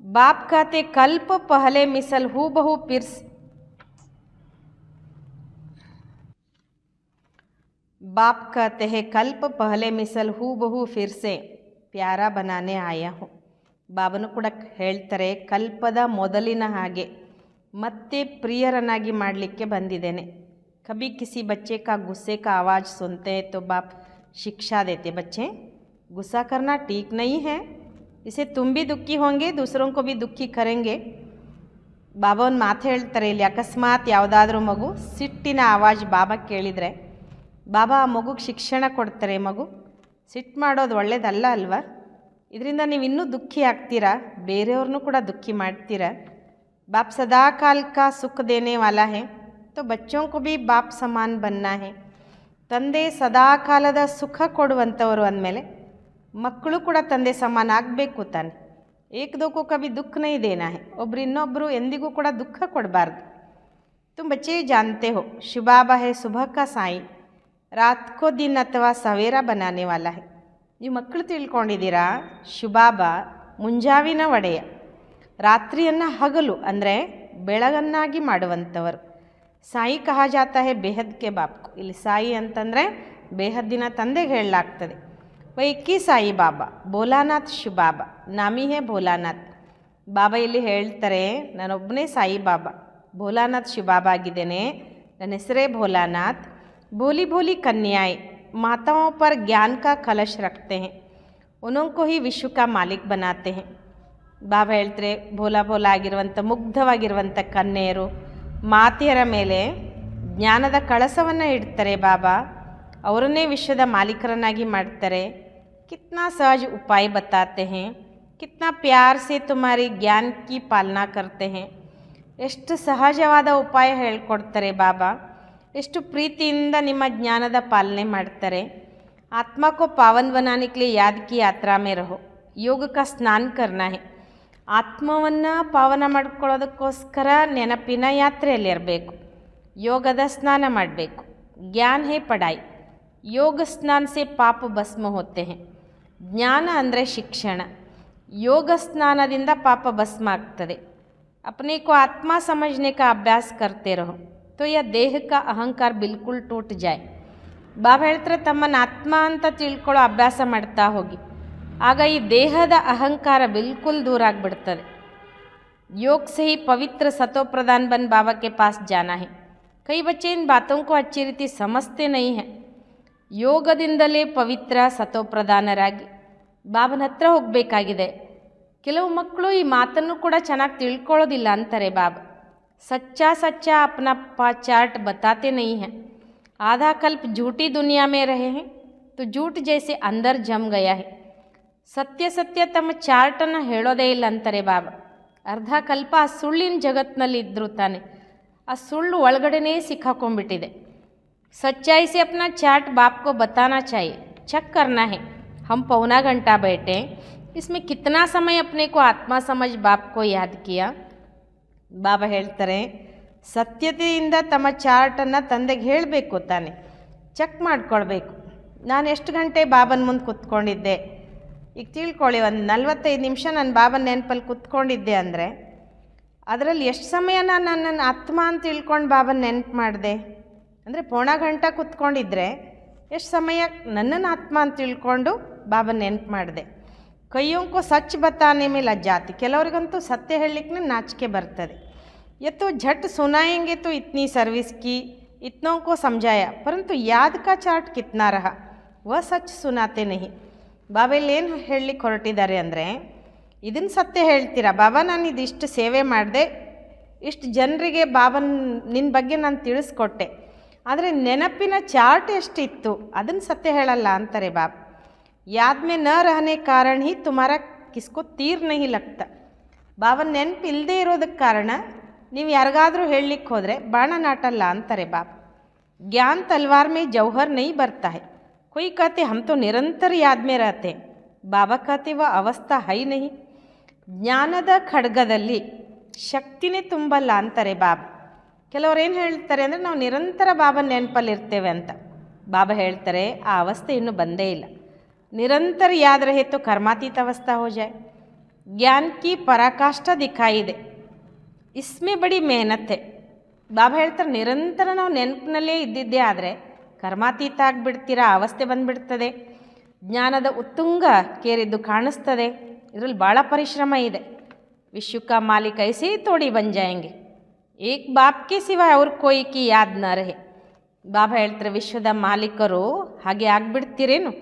ಬಾಪ್ ಖಾತೆ ಕಲ್ಪ ಪಹಲೆ ಮಿಸಲ್ ಹೂ ಬಹು ಪಿರ್ಸ್, बाप कहते हैं कल्प पहले मिसल हू बहु फिर से प्यारा बनाने आया हूँ। ಬಾಬನು ಕೂಡ ಹೇಳ್ತಾರೆ ಕಲ್ಪದ ಮೊದಲಿನ ಹಾಗೆ ಮತ್ತೆ ಪ್ರಿಯರನ್ನಾಗಿ ಮಾಡಲಿಕ್ಕೆ ಬಂದಿದ್ದೇನೆ। कभी किसी बच्चे का गुस्से का आवाज़ सुनते हैं तो बाप शिक्षा देते, बच्चे गुस्सा करना ठीक नहीं है, इसे तुम भी दुखी होंगे दूसरों को भी दुखी करेंगे। ಬಾಬಾ ಒಂದು ಮಾತು ಹೇಳ್ತಾರೆ ಇಲ್ಲಿ, ಅಕಸ್ಮಾತ್ ಯಾವುದಾದ್ರೂ ಮಗು ಸಿಟ್ಟಿನ ಆವಾಜ್ ಬಾಬಾ ಕೇಳಿದರೆ ಬಾಬಾ ಆ ಮಗುಗೆ ಶಿಕ್ಷಣ ಕೊಡ್ತಾರೆ, ಮಗು ಸಿಟ್ಟು ಮಾಡೋದು ಒಳ್ಳೇದಲ್ಲ ಅಲ್ವಾ, ಇದರಿಂದ ನೀವು ಇನ್ನೂ ದುಃಖಿ ಆಗ್ತೀರಾ, ಬೇರೆಯವ್ರನ್ನೂ ಕೂಡ ದುಃಖಿ ಮಾಡ್ತೀರಾ। बाप सदा काल का सुख देने वाला है, तो बच्चों को भी बाप समान बनना है। ತಂದೆ ಸದಾ ಕಾಲದ ಸುಖ ಕೊಡುವಂಥವರು ಅಂದಮೇಲೆ ಮಕ್ಕಳು ಕೂಡ ತಂದೆ ಸಮಾನ ಆಗಬೇಕು ತಾನೆ। ಏಕ್ ದೋ ಕೋ ಕಭಿ ದುಃಖ नहीं देना है, ಒಬ್ರು ಇನ್ನೊಬ್ಬರು ಎಂದಿಗೂ ಕೂಡ ದುಃಖ ಕೊಡಬಾರ್ದು। तुम बच्चे जानते हो शिबाबा है सुबह का साई, रात को दिन ಅಥವಾ ಸವೇರಾ बनाने वाला है। ನೀವು ಮಕ್ಕಳು ತಿಳ್ಕೊಂಡಿದ್ದೀರಾ, ಶುಬಾಬ ಮುಂಜಾವಿನ ಒಡೆಯ, ರಾತ್ರಿಯನ್ನು ಹಗಲು ಅಂದರೆ ಬೆಳಗನ್ನಾಗಿ ಮಾಡುವಂಥವರು. ಸಾಯಿ ಕಹಾ ಜಾತಾ ಹೇ ಬೇಹದ್ ಕೆ ಬಾಪ್ಕು. ಇಲ್ಲಿ ಸಾಯಿ ಅಂತಂದರೆ ಬೇಹದ್ದಿನ ತಂದೆಗೆ ಹೇಳಲಾಗ್ತದೆ. ವೈಕಿ ಸಾಯಿ ಬಾಬಾ ಭೋಲಾನಾಥ್ ಶಿವಬಾಬಾ ನಾಮಿ ಹೇ ಭೋಲಾನಾಥ್. ಬಾಬಾ ಇಲ್ಲಿ ಹೇಳ್ತಾರೆ, ನಾನೊಬ್ಬನೇ ಸಾಯಿ ಬಾಬಾ, ಭೋಲಾನಾಥ್ ಶಿವಬಾಬಾ ಆಗಿದ್ದೇನೆ, ನನ್ನ ಹೆಸರೇ ಭೋಲಾನಾಥ್. ಭೋಲಿ ಭೋಲಿ ಕನ್ಯಾಯ್ ಮಾತಾओं पर ज्ञान का कलश रखते हैं, उनको ही विश्व का मालिक बनाते हैं. ಬಾಬಾ ಹೇಳ್ತಾರೆ, ಭೋಲಾ ಭೋಲಾ ಆಗಿರುವಂಥ ಮುಗ್ಧವಾಗಿರುವಂಥ ಕನ್ಯೆಯರು ಮಾತೆಯರ ಮೇಲೆ ಜ್ಞಾನದ ಕಳಸವನ್ನು ಇಡ್ತಾರೆ ಬಾಬಾ, ಅವರನ್ನೇ ವಿಶ್ವದ ಮಾಲೀಕರನ್ನಾಗಿ ಮಾಡ್ತಾರೆ. ಕಿತ್ನಾ ಸಹಜ ಉಪಾಯ ಬತಾತೆ हैं, ಕಿತ್ನಾ ಪ್ಯಾರ್ ಸೆ ತುಮಾರಿ ಜ್ಞಾನ ಕಿ ಪಾಲನಾ ಕರ್ತೆ हैं. ಎಷ್ಟು ಸಹಜವಾದ ಉಪಾಯ ಹೇಳ್ಕೊಡ್ತಾರೆ ಬಾಬಾ, ಎಷ್ಟು ಪ್ರೀತಿಯಿಂದ ನಿಮ್ಮ ಜ್ಞಾನದ ಪಾಲನೆ ಮಾಡ್ತಾರೆ. ಆತ್ಮ ಕೋ ಪಾವನ್ ಬನಾನೆ ಕೆ ಲಿಯೆ ಯಾದ್ ಕಿ ಯಾತ್ರಾ ಮೇ ರಹೋ, ಯೋಗ ಕಾ ಸ್ನಾನ ಕರ್ನಾ ಹೇ. ಆತ್ಮವನ್ನು ಪಾವನ ಮಾಡ್ಕೊಳ್ಳೋದಕ್ಕೋಸ್ಕರ ನೆನಪಿನ ಯಾತ್ರೆಯಲ್ಲಿ ಇರಬೇಕು, ಯೋಗದ ಸ್ನಾನ ಮಾಡಬೇಕು. ಜ್ಞಾನ ಹೇ ಪಢಾಯಿ, ಯೋಗ ಸ್ನಾನ ಸೆ ಪಾಪ ಭಸ್ಮ ಹೋತೆ ಹೇ. ಜ್ಞಾನ ಅಂದರೆ ಶಿಕ್ಷಣ, ಯೋಗ ಸ್ನಾನದಿಂದ ಪಾಪ ಭಸ್ಮ ಆಗ್ತದೆ. अपने को आत्मा समझने का अभ्यास करते रहो तो यह देह का अहंकार बिल्कुल टूट जाए. ಬಾಬಾ ಹೇಳ್ತಾರೆ, ತಮ್ಮನ್ನು ಆತ್ಮ ಅಂತ ತಿಳ್ಕೊಳ್ಳೋ ಅಭ್ಯಾಸ ಮಾಡ್ತಾ ಹೋಗಿ, ಆಗ ಈ ದೇಹದ ಅಹಂಕಾರ ಬಿಲ್ಕುಲ್ ದೂರ ಆಗಿಬಿಡ್ತದೆ. योग से ही पवित्र सतो प्रधान बन बाबा के पास जाना है. कई बच्चे इन बातों को अच्छी रीति समझते नहीं हैं. ಯೋಗದಿಂದಲೇ ಪವಿತ್ರ ಸತೋಪ್ರಧಾನರಾಗಿ ಬಾಬನ ಹತ್ರ ಹೋಗಬೇಕಾಗಿದೆ. ಕೆಲವು ಮಕ್ಕಳು ಈ ಮಾತನ್ನು ಕೂಡ ಚೆನ್ನಾಗಿ ತಿಳ್ಕೊಳ್ಳೋದಿಲ್ಲ ಅಂತಾರೆ ಬಾಬಾ. ಸಚ್ಚಾ ಸಚ್ಚಾ अपना चार्ट बताते नहीं हैं. आधा कल्प झूठी दुनिया में रहे हैं तो झूठ जैसे अंदर जम गया है. ಸತ್ಯ ಸತ್ಯ ತಮ್ಮ ಚಾರ್ಟನ್ನು ಹೇಳೋದೇ ಇಲ್ಲ ಅಂತಾರೆ ಬಾಬಾ. ಅರ್ಧ ಕಲ್ಪ ಆ ಸುಳ್ಳಿನ ಜಗತ್ತಿನಲ್ಲಿ ಇದ್ದರೂ ತಾನೆ ಆ ಸುಳ್ಳು ಒಳಗಡೆನೇ ಸಿಕ್ಕಾಕೊಂಡ್ಬಿಟ್ಟಿದೆ. सच्चाई से अपना चार्ट बाप को बताना चाहिए, चेक करना है. हम पौना घंटा बैठे, इसमें कितना समय अपने को आत्मा समझ बाप को याद किया. ಬಾಬಾ ಹೇಳ್ತಾರೆ, ಸತ್ಯತೆಯಿಂದ ತಮ್ಮ ಚಾರ್ಟನ್ನು ತಂದೆಗೆ ಹೇಳಬೇಕು ತಾನೆ, ಚೆಕ್ ಮಾಡ್ಕೊಳ್ಬೇಕು. ನಾನು ಎಷ್ಟು ಗಂಟೆ ಬಾಬನ ಮುಂದೆ ಕೂತ್ಕೊಂಡಿದ್ದೆ, ಈಗ ತಿಳ್ಕೊಳ್ಳಿ, ಒಂದು 45 ನಿಮಿಷ ನಾನು ಬಾಬನ ನೆನಪಲ್ಲಿ ಕೂತ್ಕೊಂಡಿದ್ದೆ ಅಂದರೆ ಅದರಲ್ಲಿ ಎಷ್ಟು ಸಮಯ ನಾನು ನನ್ನನ್ನು ಆತ್ಮ ಅಂತ ತಿಳ್ಕೊಂಡು ಬಾಬನ ನೆನಪು ಮಾಡಿದೆ ಅಂದರೆ ಪೌಣ ಗಂಟೆ ಕೂತ್ಕೊಂಡಿದ್ರೆ ಎಷ್ಟು ಸಮಯ ನನ್ನನ್ನು ಆತ್ಮ ಅಂತ ತಿಳ್ಕೊಂಡು ಬಾಬನ ನೆನಪು ಮಾಡಿದೆ. ಕೈಯೋಂಕೋ ಸಚ್ ಬತಾನೆ ಮೇಲೆ ಲಜ್ಜಾತಿ, ಕೆಲವರಿಗಂತೂ ಸತ್ಯ ಹೇಳಲಿಕ್ಕೆ ನಾಚಿಕೆ ಬರ್ತದೆ. ಎತ್ತು झट सुनाएंगे तो इतनी सर्विस की, इतनों को समझाया, परंतु याद का चार्ट कितना रहा वह सच सुनाते नहीं. ಬಾಬಾ ಇಲ್ಲೇನು ಹೇಳಲಿಕ್ಕೆ ಹೊರಟಿದ್ದಾರೆ ಅಂದರೆ, ಇದನ್ನು ಸತ್ಯ ಹೇಳ್ತೀರಾ ಬಾಬಾ, ನಾನು ಇದಿಷ್ಟು ಸೇವೆ ಮಾಡಿದೆ, ಇಷ್ಟು ಜನರಿಗೆ ಬಾಬನ ನಿನ್ನ ಬಗ್ಗೆ ನಾನು ತಿಳಿಸ್ಕೊಟ್ಟೆ, ಆದರೆ ನೆನಪಿನ ಚಾರ್ಟ್ ಎಷ್ಟಿತ್ತು ಅದನ್ನು ಸತ್ಯ ಹೇಳಲ್ಲ ಅಂತಾರೆ ಬಾಬಾ. ಯಾದ್ ಮೇ ನ ರಹನೆ ಕಾರಣ ಹಿ ತುಮಾರ ಕಿಸ್ಕೋ ತೀರ್ ನಹಿ ಲಗ್ತಾ. ಬಾಬನ ನೆನಪು ಇಲ್ಲದೆ ಇರೋದಕ್ಕೆ ಕಾರಣ ನೀವು ಯಾರಿಗಾದರೂ ಹೇಳಲಿಕ್ಕೆ ಹೋದರೆ ಬಾಣ ನಾಟಲ್ಲ ಅಂತಾರೆ ಬಾಬಾ. ಜ್ಞಾನ ತಲ್ವಾರ್ ಮೇ ಜೌಹರ್ ನಹಿ ಬರ್ತಾ ಹೈ. कोई कहते हम तो निरंतर याद में रहते हैं, ಬಾಬಾ कहते वह अवस्था है ही नहीं. ಜ್ಞಾನದ ಖಡ್ಗದಲ್ಲಿ ಶಕ್ತಿನೇ ತುಂಬಲ್ಲ ಅಂತಾರೆ ಬಾಬಾ. ಕೆಲವ್ರು ಏನು ಹೇಳ್ತಾರೆ ಅಂದರೆ ನಾವು ನಿರಂತರ ಬಾಬನ ನೆನಪಲ್ಲಿರ್ತೇವೆ ಅಂತ. ಬಾಬಾ ಹೇಳ್ತಾರೆ, ಆ ಅವಸ್ಥೆ ಇನ್ನೂ ಬಂದೇ ಇಲ್ಲ. ನಿರಂತರ ಯಾದ್ ರಹೆ ತೋ ಕರ್ಮಾತೀತ ಅವಸ್ಥಾ ಹೋ ಜಾಯ್. ಜ್ಞಾನ ಕಿ ಪರಾಕಾಷ್ಠ ದಿಖಾಯಿ ಇದೆ, ಇಸ್ಮೇ ಬಡಿ ಮೆಹನತ್ ಹೈ. ಬಾಬಾ ಹೇಳ್ತಾರೆ, ನಿರಂತರ ನಾವು ನೆನಪಿನಲ್ಲೇ ಇದ್ದಿದ್ದೇ ಆದರೆ ಕರ್ಮಾತೀತ ಆಗಿಬಿಡ್ತೀರಾ, ಅವಸ್ಥೆ ಬಂದುಬಿಡ್ತದೆ, ಜ್ಞಾನದ ಉತ್ತುಂಗ ಕೇರಿದ್ದು ಕಾಣಿಸ್ತದೆ, ಇದರಲ್ಲಿ ಭಾಳ ಪರಿಶ್ರಮ ಇದೆ. ವಿಶ್ವಕ ಮಾಲೀಕ ಐಸೇ ತೋಡಿ ಬನ್ ಜಾಯಂಗೆ, ಏಕ್ ಬಾಪ್ಗೆ ಸಿವಾಯ್ ಅವ್ರ ಕೋಯಿ ಕಿ ಯಾದ್ ನ ರಹೆ. ಬಾಬಾ ಹೇಳ್ತಾರೆ, ವಿಶ್ವದ ಮಾಲೀಕರು ಹಾಗೆ ಆಗಿಬಿಡ್ತೀರೇನು,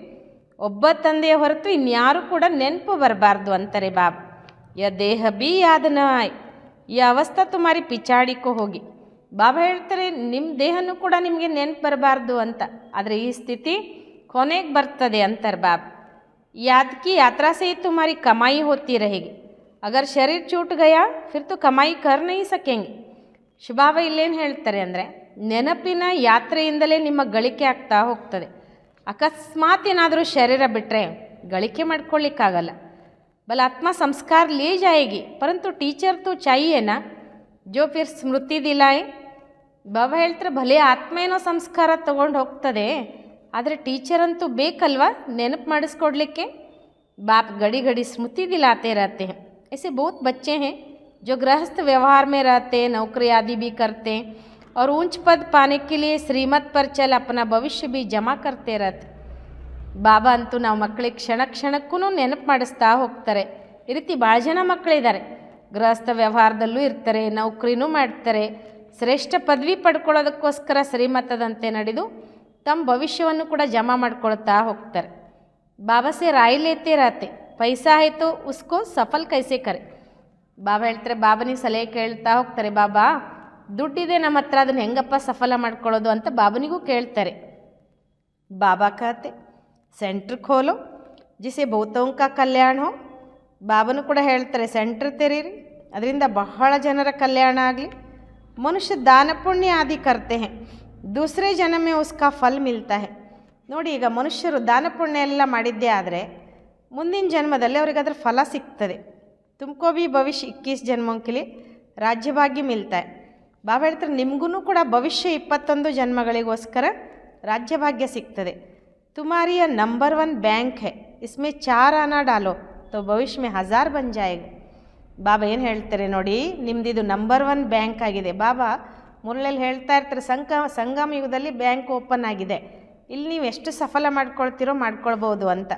ಒಬ್ಬ ತಂದೆಯ ಹೊರತು ಇನ್ಯಾರು ಕೂಡ ನೆನಪು ಬರಬಾರ್ದು ಅಂತಾರೆ ಬಾಬಾ. ಯ ದೇಹ ಬಿ ಯಾದ್ ನ ಆಯ್, ಈ ಅವಸ್ಥಾ ತುಮಾರಿ ಪಿಚಾಡಿಕೋ ಹೋಗಿ. ಬಾಬಾ ಹೇಳ್ತಾರೆ, ನಿಮ್ಮ ದೇಹನೂ ಕೂಡ ನಿಮಗೆ ನೆನಪು ಬರಬಾರ್ದು ಅಂತ, ಆದರೆ ಈ ಸ್ಥಿತಿ ಕೊನೆಗೆ ಬರ್ತದೆ ಅಂತಾರೆ ಬಾಬಾ. ಯಾದ್ ಕಿ ಯಾತ್ರಾ ಸೇ ತುಮಾರಿ ಕಮಾಯಿ ಹೋತಿ रहेगी, ಅಗರ್ ಶರೀರ ಚೂಟ್ ಗಯಾ ಫಿರ್ ತು ಕಮಾಯಿ ಕರ್ ನಹಿ ಸಕೆಂಗೆ. ಶಿವಬಾಬಾ ಇಲ್ಲೇನು ಹೇಳ್ತಾರೆ ಅಂದರೆ, ನೆನಪಿನ ಯಾತ್ರೆಯಿಂದಲೇ ನಿಮ್ಮ ಗಳಿಕೆ ಆಗ್ತಾ ಹೋಗ್ತದೆ. ಅಕಸ್ಮಾತ್ ಏನಾದರೂ ಶರೀರ ಬಿಟ್ಟರೆ ಗಳಿಕೆ ಮಾಡ್ಕೊಳ್ಳಿಕ್ಕಾಗಲ್ಲ. ಬಲ ಆತ್ಮ ಸಂಸ್ಕಾರ ಲೇ ಜಾಯೇಗಿ, ಪರಂತು ಟೀಚರ್ ತು ಚಾಹಿಯೇನಾ ಜೋ ಫಿರ್ ಸ್ಮೃತಿ ದಿಲಾಯೆ. ಬಾಬಾ ಹೇಳ್ತಾರೆ, ಭಲೆ ಆತ್ಮ ಏನೋ ಸಂಸ್ಕಾರ ತಗೊಂಡು ಹೋಗ್ತದೆ, ಆದರೆ ಟೀಚರ್ ಅಂತೂ ಬೇಕಲ್ವಾ ನೆನಪು ಮಾಡಿಸ್ಕೊಡ್ಲಿಕ್ಕೆ. बाप घड़ी घड़ी स्मृति दिलाते रहते हैं. ऐसे बहुत बच्चे हैं जो गृहस्थ व्यवहार में रहते, नौकरी आदि भी करते और ऊंच पद पाने के लिए श्रीमत पर चल अपना भविष्य भी जमा करते रहते. ಬಾಬಾ ಅಂತೂ ನಾವು ಮಕ್ಕಳಿಗೆ ಕ್ಷಣ ಕ್ಷಣಕ್ಕೂ ನೆನಪು ಮಾಡಿಸ್ತಾ ಹೋಗ್ತಾರೆ. ಈ ರೀತಿ ಭಾಳ ಜನ ಮಕ್ಕಳಿದ್ದಾರೆ, ಗೃಹಸ್ಥ ವ್ಯವಹಾರದಲ್ಲೂ ಇರ್ತಾರೆ, ನೌಕರಿನೂ ಮಾಡ್ತಾರೆ, ಶ್ರೇಷ್ಠ ಪದವಿ ಪಡ್ಕೊಳ್ಳೋದಕ್ಕೋಸ್ಕರ ಶ್ರೀಮತದಂತೆ ನಡೆದು ತಮ್ಮ ಭವಿಷ್ಯವನ್ನು ಕೂಡ ಜಮಾ ಮಾಡ್ಕೊಳ್ತಾ ಹೋಗ್ತಾರೆ. ಬಾಬಾ ಸೆ ರಾಯ್ ಲೇತೆ रहते, ಪೈಸಾ है तो उसको सफल कैसे करे. ಬಾಬಾ ಹೇಳ್ತಾರೆ, ಬಾಬನಿಗೆ ಸಲಹೆ ಕೇಳ್ತಾ ಹೋಗ್ತಾರೆ, ಬಾಬಾ ದುಡ್ಡಿದೆ ನಮ್ಮ ಹತ್ರ, ಅದನ್ನು ಹೆಂಗಪ್ಪ ಸಫಲ ಮಾಡ್ಕೊಳ್ಳೋದು ಅಂತ ಬಾಬನಿಗೂ ಕೇಳ್ತಾರೆ. ಬಾಬಾ कहते ಸೆಂಟ್ರ್ ಖೋಲೋ ಜಿಸೆ ಬಹುತೋಂ ಕಾ ಕಲ್ಯಾಣ ಹೋ. ಬಾಬನು ಕೂಡ ಹೇಳ್ತಾರೆ, ಸೆಂಟ್ರ್ ತೆರೀರಿ, ಅದರಿಂದ ಬಹಳ ಜನರ ಕಲ್ಯಾಣ ಆಗಲಿ. ಮನುಷ್ಯ ದಾನ ಪುಣ್ಯ ಆದಿ ಕರ್ತೆ ಹೇ, ದೂಸರೇ ಜನ್ಮ ಉಸ್ಕಾ ಫಲ್ ಮಿಲ್ತಾ ಹೇ. ನೋಡಿ, ಈಗ ಮನುಷ್ಯರು ದಾನ ಪುಣ್ಯ ಎಲ್ಲ ಮಾಡಿದ್ದೇ ಆದರೆ ಮುಂದಿನ ಜನ್ಮದಲ್ಲಿ ಅವ್ರಿಗೆ ಅದರ ಫಲ ಸಿಗ್ತದೆ. ತುಮಕೋ ಭೀ ಭವಿಷ್ಯ 21 ಜನ್ಮಕ್ಕೆ ರಾಜ್ಯಭಾಗ್ಯ ಮಿಲ್ತಾ ಹೇ. ಬಾಬಾ ಹೇಳ್ತಾರೆ, ನಿಮಗೂ ಕೂಡ ಭವಿಷ್ಯ 21 ಜನ್ಮಗಳಿಗೋಸ್ಕರ ರಾಜ್ಯಭಾಗ್ಯ ಸಿಗ್ತದೆ. तुम्हारी यह नंबर 1 बैंक है, इसमें 4 आना डालो तो भविष्य में 1000 बन जाएगा. ಬಾಬಾ ಏನು ಹೇಳ್ತಾರೆ ನೋಡಿ, ನಿಮ್ಮದಿದು ನಂಬರ್ 1 ಬ್ಯಾಂಕ್ ಆಗಿದೆ. ಬಾಬಾ ಮುರಳಲ್ಲಿ ಹೇಳ್ತಾ ಇರ್ತಾರೆ, ಸಂಗಮ ಯುಗದಲ್ಲಿ ಬ್ಯಾಂಕ್ ಓಪನ್ ಆಗಿದೆ, ಇಲ್ಲಿ ನೀವು ಎಷ್ಟು ಸಫಲ ಮಾಡ್ಕೊಳ್ತೀರೋ ಮಾಡ್ಕೊಳ್ಬೋದು ಅಂತ.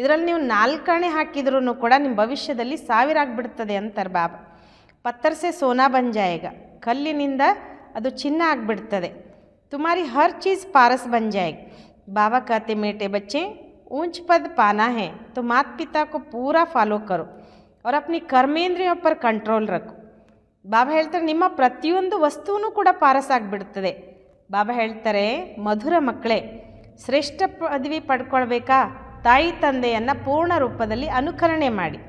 ಇದರಲ್ಲಿ ನೀವು 4 ಆಣೆ ಹಾಕಿದ್ರೂ ಕೂಡ ನಿಮ್ಮ ಭವಿಷ್ಯದಲ್ಲಿ 1000 ಆಗಿಬಿಡ್ತದೆ ಅಂತಾರೆ ಬಾಬಾ. ಪತ್ತರ್ಸೆ ಸೋನಾ ಬನ್ ಜಾಯೇಗ, ಕಲ್ಲಿನಿಂದ ಅದು ಚಿನ್ನ ಆಗಿಬಿಡ್ತದೆ. ತುಮಾರಿ ಹರ್ ಚೀज़ ಪಾರಸ್ ಬನ್ ಜಾಯೇಗ. बाबा कहते, मेटे बच्चे ऊंच पद पाना है तो माता पिता को पूरा फॉलो करो और अपनी कर्मेंद्रियों पर कंट्रोल रखो. ಬಾಬಾ ಹೇಳ್ತಾರೆ, ನಿಮ್ಮ ಪ್ರತಿಯೊಂದು ವಸ್ತುವೂ ಕೂಡ ಪಾರಸ್ ಆಗಿಬಿಡ್ತದೆ. ಬಾಬಾ ಹೇಳ್ತಾರೆ, ಮಧುರ ಮಕ್ಕಳೇ, ಶ್ರೇಷ್ಠ ಪದವಿ ಪಡ್ಕೊಳ್ಬೇಕಾ, ತಾಯಿ ತಂದೆಯನ್ನು ಪೂರ್ಣ ರೂಪದಲ್ಲಿ ಅನುಕರಣೆ ಮಾಡಿ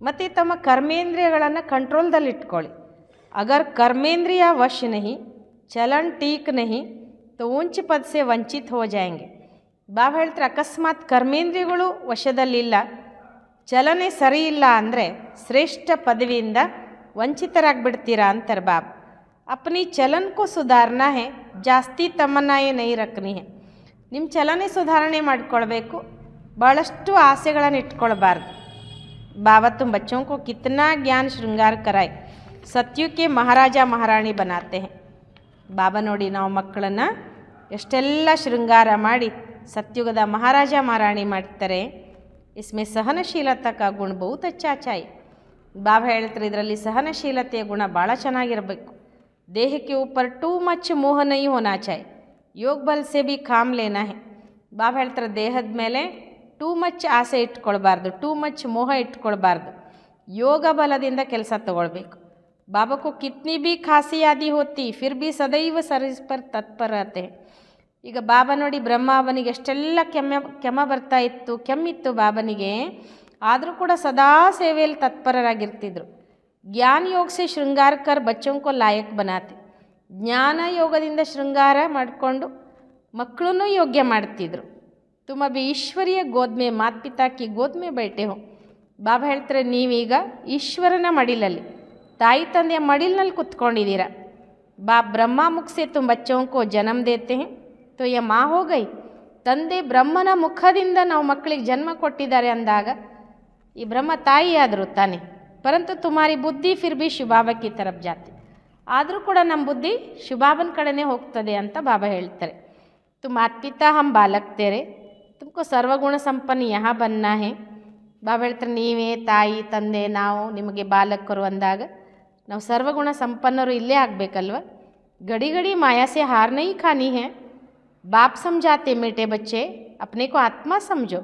ಮತ್ತು ತಮ್ಮ ಕರ್ಮೇಂದ್ರಿಯಗಳನ್ನು ಕಂಟ್ರೋಲ್ದಲ್ಲಿಟ್ಕೊಳ್ಳಿ. ಅಗರ್ कर्मेंद्रिय वश नहीं, चलन ठीक नहीं तो ऊंच पद से ವಂಚಿತ हो जाएंगे. ಬಾಬಾ ಹೇಳ್ತಾರೆ, ಅಕಸ್ಮಾತ್ ಕರ್ಮೇಂದ್ರಿಯಗಳು ವಶದಲ್ಲಿಲ್ಲ, ಚಲನೆ ಸರಿ ಇಲ್ಲ ಅಂದರೆ ಶ್ರೇಷ್ಠ ಪದವಿಯಿಂದ ವಂಚಿತರಾಗ್ಬಿಡ್ತೀರಾ ಅಂತಾರೆ ಬಾಬಾ. अपनी चलन को सुधारना है, ಜಾಸ್ತಿ ತಮನ್ನಾಯೇ ನೈ ರಖನಿ है. ನಿಮ್ಮ ಚಲನೆ ಸುಧಾರಣೆ ಮಾಡಿಕೊಳ್ಬೇಕು, ಭಾಳಷ್ಟು ಆಸೆಗಳನ್ನು ಇಟ್ಕೊಳ್ಬಾರ್ದು. ಬಾಬಾ तुम बच्चों को कितना ज्ञान श्रृंगार कराए, सत्यु के महाराजा महारानी बनाते हैं. ಬಾಬಾ ನೋಡಿ, ನಾವು ಮಕ್ಕಳನ್ನು ಎಷ್ಟೆಲ್ಲ ಶೃಂಗಾರ ಮಾಡಿ ಸತ್ಯುಗದ ಮಹಾರಾಜ ಮಹಾರಾಣಿ ಮಾಡ್ತಾರೆ. ಇಸ್ಮೆ ಸಹನಶೀಲತಾ ಕಾ ಗುಣ ಬಹುತ್ ಅಚ್ಚಾ ಚಾಯ್. ಬಾಬಾ ಹೇಳ್ತಾರೆ, ಇದರಲ್ಲಿ ಸಹನಶೀಲತೆಯ ಗುಣ ಭಾಳ ಚೆನ್ನಾಗಿರಬೇಕು. ದೇಹಕ್ಕೆ ऊपर ಟೂ ಮಚ್ ಮೋಹ ನಹೀ ಹೋನಾ ಚಾಯ್, ಯೋಗ ಬಲ್ ಸೆ ಭಿ ಕಾಮ್ ಲೇನಾ ಹೇ. ಬಾಬಾ ಹೇಳ್ತಾರೆ, ದೇಹದ ಮೇಲೆ ಟೂ ಮಚ್ ಆಸೆ ಇಟ್ಕೊಳ್ಬಾರ್ದು, ಟೂ ಮಚ್ ಮೋಹ ಇಟ್ಕೊಳ್ಬಾರ್ದು, ಯೋಗ ಬಲದಿಂದ ಕೆಲಸ ತಗೊಳ್ಬೇಕು. बाबा को कितनी भी खांसी आदि होती फिर भी सदैव सर्विस पर तत्पर रहते हैं. ಈಗ ಬಾಬಾ ನೋಡಿ, ಬ್ರಹ್ಮನಿಗೆ ಎಷ್ಟೆಲ್ಲ ಕೆಮ್ಮ ಬರ್ತಾ ಇತ್ತು, ಕೆಮ್ಮಿತ್ತು ಬಾಬನಿಗೆ, ಆದರೂ ಕೂಡ ಸದಾ ಸೇವೆಯಲ್ಲಿ ತತ್ಪರರಾಗಿರ್ತಿದ್ರು. ಜ್ಞಾನ ಯೋಗ ಸೆ ಶೃಂಗಾರ ಕರ್ ಬಚ್ಚೋಂ ಕೋ ಲಾಯಕ್ ಬನಾತೆ. ಜ್ಞಾನ ಯೋಗದಿಂದ ಶೃಂಗಾರ ಮಾಡಿಕೊಂಡು ಮಕ್ಕಳನ್ನೂ ಯೋಗ್ಯ ಮಾಡ್ತಿದ್ರು. ತುಮ ಬಿ ಈಶ್ವರಿಯ ಗೋದ್ಮೆ ಮಾತಾ ಪಿತಾ ಕಿ ಗೋದ್ಮೆ ಬೈಟೆ ಹೋ. ಬಾಬಾ ಹೇಳ್ತಾರೆ, ನೀವೀಗ ಈಶ್ವರನ ಮಡಿಲಲ್ಲಿ, ತಾಯಿ ತಂದೆಯ ಮಡಿಲಿನಲ್ಲಿ ಕುತ್ಕೊಂಡಿದ್ದೀರ. ಬಾಪ್ ಬ್ರಹ್ಮ ಮುಖ ಸೆ ತುಮ್ ಬಚ್ಚೋಂ ಕೋ ಜನ್ಮ ದೇತೆ ಹೇ ತೋ ಯ ಮಾ ಹೋ ಗೈ. ತಂದೆ ಬ್ರಹ್ಮನ ಮುಖದಿಂದ ನಾವು ಮಕ್ಕಳಿಗೆ ಜನ್ಮ ಕೊಟ್ಟಿದ್ದಾರೆ ಅಂದಾಗ ಈ ಬ್ರಹ್ಮ ತಾಯಿಯಾದರು ತಾನೆ. ಪರಂತು ತುಮಾರಿ ಬುದ್ಧಿ ಫಿರ್ ಭಿ ಶಿವಬಾಬಾಕಿ ತರಫ್ ಜಾತಿ. ಆದರೂ ಕೂಡ ನಮ್ಮ ಬುದ್ಧಿ ಶಿವಬಾಬನ ಕಡೆನೇ ಹೋಗ್ತದೆ ಅಂತ ಬಾಬಾ ಹೇಳ್ತಾರೆ. ತುಮ್ ಮಾತಾ ಪಿತಾ ಹಮ್ ಬಾಲಕ್ ತೇರೆ, ತುಮಕೋ ಸರ್ವಗುಣ ಸಂಪನ್ನ ಯಹಾ ಬನ್ನಾ ಹೇ. ಬಾಬಾ ಹೇಳ್ತಾರೆ, ನೀವೇ ತಾಯಿ ತಂದೆ ನಾವು ನಿಮಗೆ ಬಾಲಕರು ಅಂದಾಗ ನಾವು ಸರ್ವಗುಣ ಸಂಪನ್ನರು ಇಲ್ಲೇ ಆಗಬೇಕಲ್ವ. ಗಡಿ ಗಡಿ ಮಾಯಾ ಸೆ ಹಾರ್ ನಹೀ ಖಾನಿ ಹೇ. ಬಾಪ್ ಸಮझाते ಮೇಟೆ ಬಚ್ಚೆ ಅಪ್ನೆ ಕೋ ಆತ್ಮ ಸಮझो.